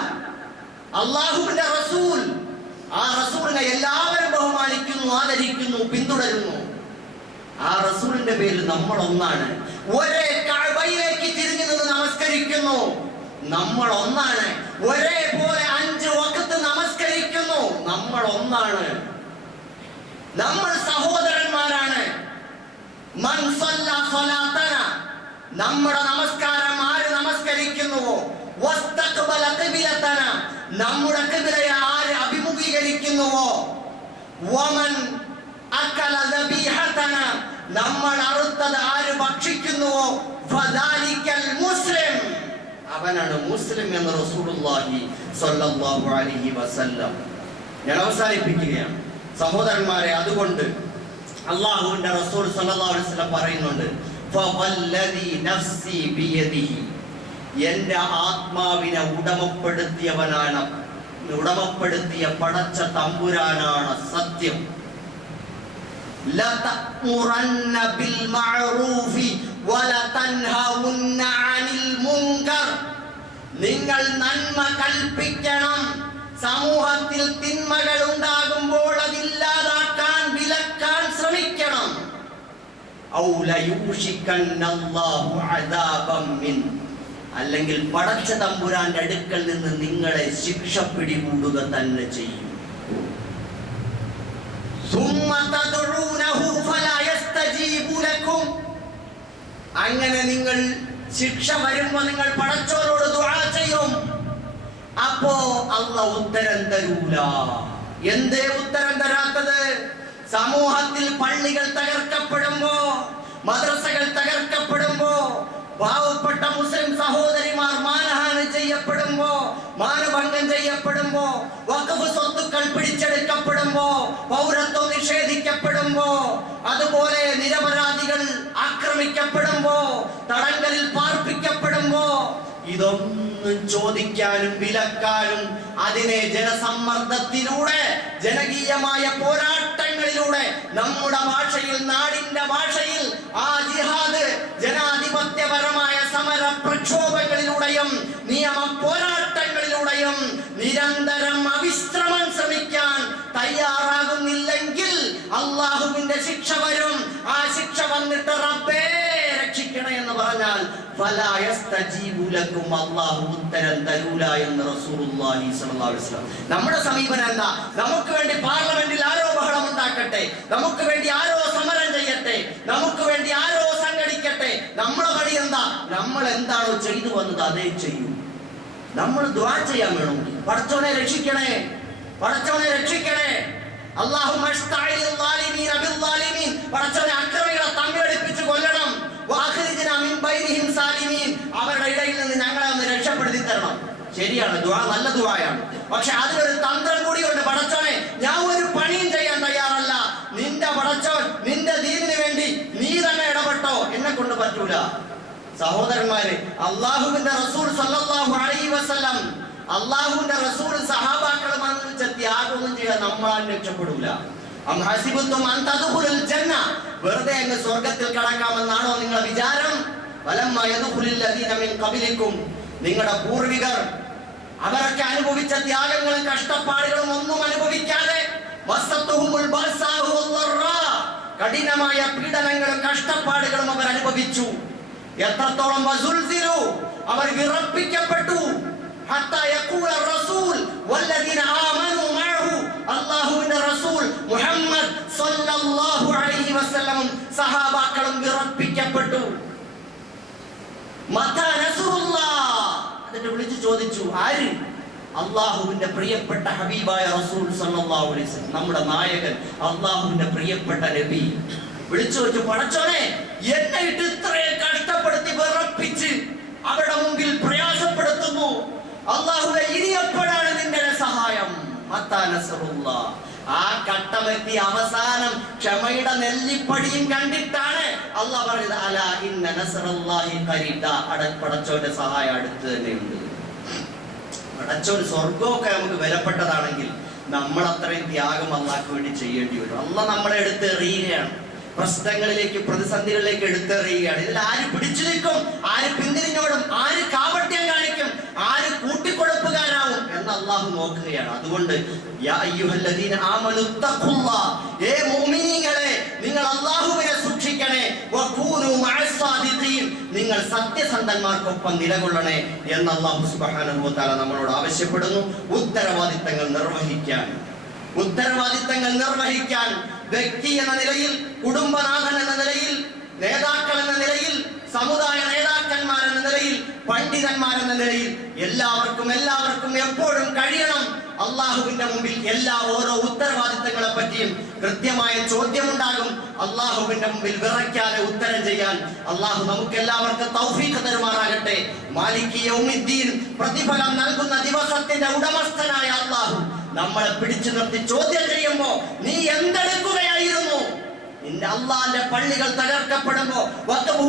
അല്ലാഹുവിന്റെ റസൂൽ, ആ റസൂലിനെ എല്ലാവരും ബഹുമാനിക്കുന്നു, ആദരിക്കുന്നു, പിന്തുടരുന്നു. ആ റസൂലിന്റെ പേരിൽ നമ്മൾ ഒന്നാണ്. ഒരേ കഅബയിലേക്ക് തിരിഞ്ഞു നിന്ന് നമസ്കരിക്കുന്നു. നമ്മൾ ഒന്നാണ്. ഒരേപോലെ 5 വഖത്ത് നമസ്കരിക്കുന്നു. നമ്മൾ ഒന്നാണ്. നമ്മൾ സഹോദരന്മാരാണ്. മൻ സല്ല സ്വലാത്തന, നമ്മുടെ നമസ്കാരം ആര് നമസ്കരിക്കുന്നുവോ, വസ്തഖ്ബല ഖിബ്ലതന, നമ്മുടെ ഖിബ്ലയെ ആര് അഭിമുഖീകരിക്കുന്നുവോ, വമൻ അകല ദബീഹതന, നമ്മൾ അറുത്തത് ആര് ഭക്ഷിക്കുന്നുവോ, ഫദാലിക്കൽ മുസ്ലിം, അവനാണ് മുസ്ലിം എന്ന് റസൂലുള്ളാഹി സ്വല്ലല്ലാഹു അലൈഹി വസല്ലം. ഞാൻ അവസാനിപ്പിക്കുകയാണ് സഹോദരന്മാരെ. അതുകൊണ്ട് അല്ലാഹുവിന്റെ റസൂൽ സ്വല്ലല്ലാഹു അലൈഹി വസല്ലം പറയുന്നുണ്ട്, ഫവല്ലദി നഫ്സി ബിയദിഹി, എൻ്റെ ആത്മാവിനെ ഉടമപ്പെടുത്തിയ പടച്ച തമ്പുരാനാണ് സത്യം. ലതഅമുറന്ന ബിൽ മഅറൂഫി വലതൻഹൗന്ന അനിൽ മുൻകർ, നിങ്ങൾ നന്മ കൽപ്പിക്കണം, സമൂഹത്തിൽ തിന്മകൾ ഉണ്ടാകുമ്പോൾ അതില്ലാതാക്കാൻ വിലക്കാൻ ശ്രമിക്കണം. ഔ ലയൂഷിക്കന്നല്ലാഹു അദാബൻ മിൻ, അല്ലെങ്കിൽ പടച്ച തമ്പുരാന്റെ അടുക്കൽ നിന്ന് നിങ്ങളെ ശിക്ഷ പിടികൂടുക തന്നെ ചെയ്യും. അങ്ങനെ നിങ്ങൾ ശിക്ഷ വരുമ്പോ നിങ്ങൾ പടച്ചോനോട് ദുആ ചെയ്യും. അപ്പോ അല്ലാഹു ഉത്തരം തരൂല. എന്തേ ഉത്തരം തരാത്തത്? സമൂഹത്തിൽ പള്ളികൾ തകർക്കപ്പെടുമ്പോ, മദ്രസകൾ തകർക്കപ്പെടുമ്പോ, പാവപ്പെട്ട മുസ്ലിം സഹോദരിമാർ മാനഹാനി ചെയ്യപ്പെടുമ്പോ, മാനഭംഗം ചെയ്യപ്പെടുമ്പോ, വഖഫ് സ്വത്തുക്കൾ പിടിച്ചെടുക്കപ്പെടുമ്പോ, പൗരത്വം നിഷേധിക്കപ്പെടുമ്പോ, അതുപോലെ നിരപരാധികൾ ആക്രമിക്കപ്പെടുമ്പോ, തടങ്കലിൽ പാർപ്പിക്കപ്പെടുമ്പോ, ഇതൊന്നും ചോദിക്കാനും വിലക്കാനും അതിനെ ജനസമ്മർദ്ദത്തിലൂടെ, ജനകീയമായ പോരാട്ടങ്ങളിലൂടെ, നമ്മുടെ ഭാഷയിൽ, നാടിന്റെ ഭാഷയിൽ ആ ജിഹാദ് ജനാധിപത്യപരമായ സമര പ്രക്ഷോഭങ്ങളിലൂടെയും നിയമ പോരാട്ടങ്ങളിലൂടെയും നിരന്തരം അവിശ്രമം ശ്രമിക്കാൻ തയ്യാറാകുന്നില്ലെങ്കിൽ അള്ളാഹുവിന്റെ ശിക്ഷ വരും. ആ ശിക്ഷ വന്നിട്ട് റബ്ബേ രക്ഷിക്കണേ എന്ന് പറഞ്ഞാൽ ഫലാ യസ്തജീബു ലക്കും, അല്ലാഹു ഉത്തരം തരൂല എന്ന് റസൂലുള്ളാഹി സ്വല്ലല്ലാഹു അലൈഹി വസല്ലം. നമ്മുടെ സമീപനം എന്താ? നമുക്ക് വേണ്ടി പാർലമെന്റിൽ ആരോ ബഹളം ഉണ്ടാക്കട്ടെ, നമുക്ക് വേണ്ടി ആരോ സമരം ചെയ്യട്ടെ, നമുക്ക് വേണ്ടി ആരോ സംഘടിക്കട്ടെ. നമ്മുടെ പണി എന്താ? നമ്മൾ എന്താണോ ചെയ്തു വന്നത് അതേ ചെയ്യൂ. നമ്മൾ ദുആ ചെയ്യാൻ വേണം, പടച്ചോനെ രക്ഷിക്കണേ, പടച്ചോനെ രക്ഷിക്കണേ. അല്ലാഹുമ്മ അസ്തഈൽ ളാലിമീന ബിൽ ളാലിമീൻ, പടച്ചോനെ അക്രമികളെ തമ്മിലടിപ്പിച്ച് കൊല്ലണം. വഅഖ്രിജ്നാ മിൻ ബൈനിഹിം സാലിമീൻ, അവരുടെ ഇടയിൽ നിന്ന് ഞങ്ങളെ ഒന്ന് രക്ഷപ്പെടുത്തി തരണം. ശരിയാണ്, ദുആ നല്ല ദുആയാണ്. പക്ഷെ അതിലൊരു തന്ത്രം കൂടിയുണ്ട്. പടച്ചോനെ, ഞാൻ ഒരു പണിയും ചെയ്യാൻ തയ്യാറല്ല, നിന്റെ പടച്ചോൻ നിന്റെ ദീനിന് വേണ്ടി നീ തന്നെ ഇടപെട്ടോ, എന്നെ കൊണ്ട് പറ്റൂല. സഹോദരന്മാരെ, അല്ലാഹുവിന്റെ റസൂൽ സ്വല്ലല്ലാഹു അലൈഹി വസല്ലം, അല്ലാഹുവിന്റെ റസൂൽ സഹാബാക്കളും അനുഭവിച്ച ത്യാഗമൊന്നും ചെയ്യാൻ നമ്മളാരും രക്ഷപ്പെടൂല. അം ഹസിബതും അൻ തദ്ഖുലുൽ ജന്ന, വെറുതെ അങ്ങ് സ്വർഗ്ഗത്തിൽ കടക്കാമെന്നാണോ നിങ്ങളുടെ വിചാരം? വലമ്മ യദ്ഖുലുൽ ലദീന മിൻ ഖബലികും, നിങ്ങളുടെ പൂർവികർ അവരൊക്കെ അനുഭവിച്ച ത്യാഗങ്ങളും കഷ്ടപ്പാടുകളും ഒന്നും അനുഭവിക്കാതെ വസത്തുഹുൽ ബഅസാഉ വദ്ദറാ, കഠിനമായ പീഡനങ്ങളും കഷ്ടപ്പാടുകളും അവർ അനുഭവിച്ചു. എത്രത്തോളം വസുൽസിലു, അവർ വിറപ്പിക്കപ്പെട്ടു. ഹത്താ യഖൂല റസൂൽ വല്ലദീന ആമനു മഅഹു, അല്ലാഹുവിന്റെ റസൂൽ മുഹമ്മദ് സ്വല്ലല്ലാഹു അലൈഹി വസല്ലം സഹാബാക്കളും വിറപ്പിക്കപ്പെട്ടു. മതാ നസ്റുല്ലാഹ്, എന്നിട്ട് വിളിച്ചു ചോദിച്ചു, ആര്? അല്ലാഹുവിന്റെ പ്രിയപ്പെട്ട ഹബീബായ റസൂൽ സ്വല്ലല്ലാഹു അലൈഹി വസല്ലം, നമ്മുടെ നായകൻ, അല്ലാഹുവിന്റെ പ്രിയപ്പെട്ട നബി വിളിച്ചു ചോദിച്ചു, പടച്ചോനെ, എന്നെ ഇട്ട് ഇത്രയും കഷ്ടപ്പെടുത്തി വിറപ്പിച്ച് അവരുടെ മുമ്പിൽ പ്രയാസപ്പെടുത്തുന്നു, അല്ലാഹുവേ, ഇനി എപ്പോഴാണ് നിന്റെ സഹായം? മതാ നസ്റുല്ലാഹ്. ആ ഘട്ടമെത്തി അവസാനം ക്ഷമയുടെ നെല്ലിപ്പടിയും കണ്ടിട്ടാണ് അല്ലാഹ് പറഞ്ഞത്, അലാ ഇന്ന നസ്റല്ലാഹി ഖരീബ, പടച്ചോന്റെ സഹായം അടുത്ത് തന്നെയുണ്ട്. പടച്ചോൻ സ്വർഗമൊക്കെ നമുക്ക് വിലപ്പെട്ടതാണെങ്കിൽ നമ്മൾ അത്രയും ത്യാഗം അല്ലാഹ്ക്ക് വേണ്ടി ചെയ്യേണ്ടി വരും. അല്ലാഹ് നമ്മളെ എടുത്തെറിയുകയാണ്, പ്രശ്നങ്ങളിലേക്ക്, പ്രതിസന്ധികളിലേക്ക് എടുത്തെറിയുകയാണ്. ഇതിൽ ആര് പിടിച്ചു നിൽക്കും, ആര് പിന്തിരിഞ്ഞോടും, ആര് കാപട്യം കാണിക്കും, ആര് കൂട്ടിക്കൊടുപ്പുകാരാവും എന്ന് അല്ലാഹു നോക്കുകയാണ്. അതുകൊണ്ട് യാ അയ്യുഹല്ലദീന ആമനു തഖുല്ലാഹ്, ഏ മുഅ്മിനീങ്ങളെ, നിങ്ങൾ അല്ലാഹുവിനെ സൂക്ഷിക്കണേ. വകൂനു മഅസ്സാദിഖീൻ, നിങ്ങൾ സത്യസന്ധന്മാർക്കൊപ്പം നിലകൊള്ളണേ എന്ന് അല്ലാഹു സുബ്ഹാനഹു വ തആല നമ്മളോട് ആവശ്യപ്പെടുന്നു. ഉത്തരവാദിത്തങ്ങൾ നിർവഹിക്കാൻ വ്യക്തി എന്ന നിലയിൽ, കുടുംബനാഥൻ എന്ന നിലയിൽ, നേതാക്കൾ എന്ന നിലയിൽ, സമുദായ നേതാക്കന്മാരെന്ന നിലയിൽ, പണ്ഡിതന്മാരെന്ന നിലയിൽ എല്ലാവർക്കും എപ്പോഴും കഴിയണം അള്ളാഹുവിന്റെ മുമ്പിൽ ഓരോ ഉത്തരവാദിത്തങ്ങളെ പറ്റിയും കൃത്യമായ ചോദ്യമുണ്ടാകും. അള്ളാഹുവിന്റെ മുമ്പിൽ വിറയ്ക്കാതെ ഉത്തരം ചെയ്യാൻ അള്ളാഹു നമുക്ക് എല്ലാവർക്കും തൗഫീഖ് തരുമാറാകട്ടെ. മാലിക് യൗമിദ്ദീൻ, പ്രതിഫലം നൽകുന്ന ദിവസത്തിന്റെ ഉടമസ്ഥനായ അള്ളാഹു നമ്മളെ പിടിച്ചു നിർത്തി ചോദ്യം ചെയ്യുമ്പോ നീ എന്തെടുക്കുകയായിരുന്നു? നിന്റെ അള്ളാന്റെ പള്ളികൾ തകർക്കപ്പെടുമ്പോ, വഖഫ്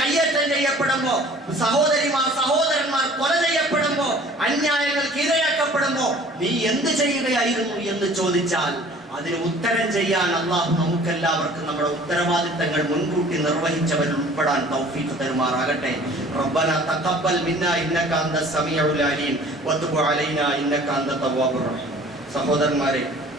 കയ്യേറ്റം ചെയ്യപ്പെടുമ്പോ, സഹോദരന്മാർ കൊല ചെയ്യപ്പെടുമ്പോ, അന്യായങ്ങൾക്ക് ഇരയാക്കപ്പെടുമ്പോ നീ എന്ത് ചെയ്യുകയായിരുന്നു എന്ന് ചോദിച്ചാൽ അതിന് ഉത്തരം ചെയ്യാൻ അള്ളാഹു നമുക്കെല്ലാവർക്കും നമ്മുടെ ഉത്തരവാദിത്തങ്ങൾ മുൻകൂട്ടി നിർവഹിച്ചവരിൽ ഉൾപ്പെടാൻ തൗഫീഖ് തരുമാറാകട്ടെ. റബ്ബനാ തഖബ്ബൽ മിന്നാ ഇന്നക അന്ത സമീഉൽ അലീം വതുബ് അലൈനാ ഇന്നക അന്ത തവ്വാബുർ റഹീം. സഹോദരന്മാരെ,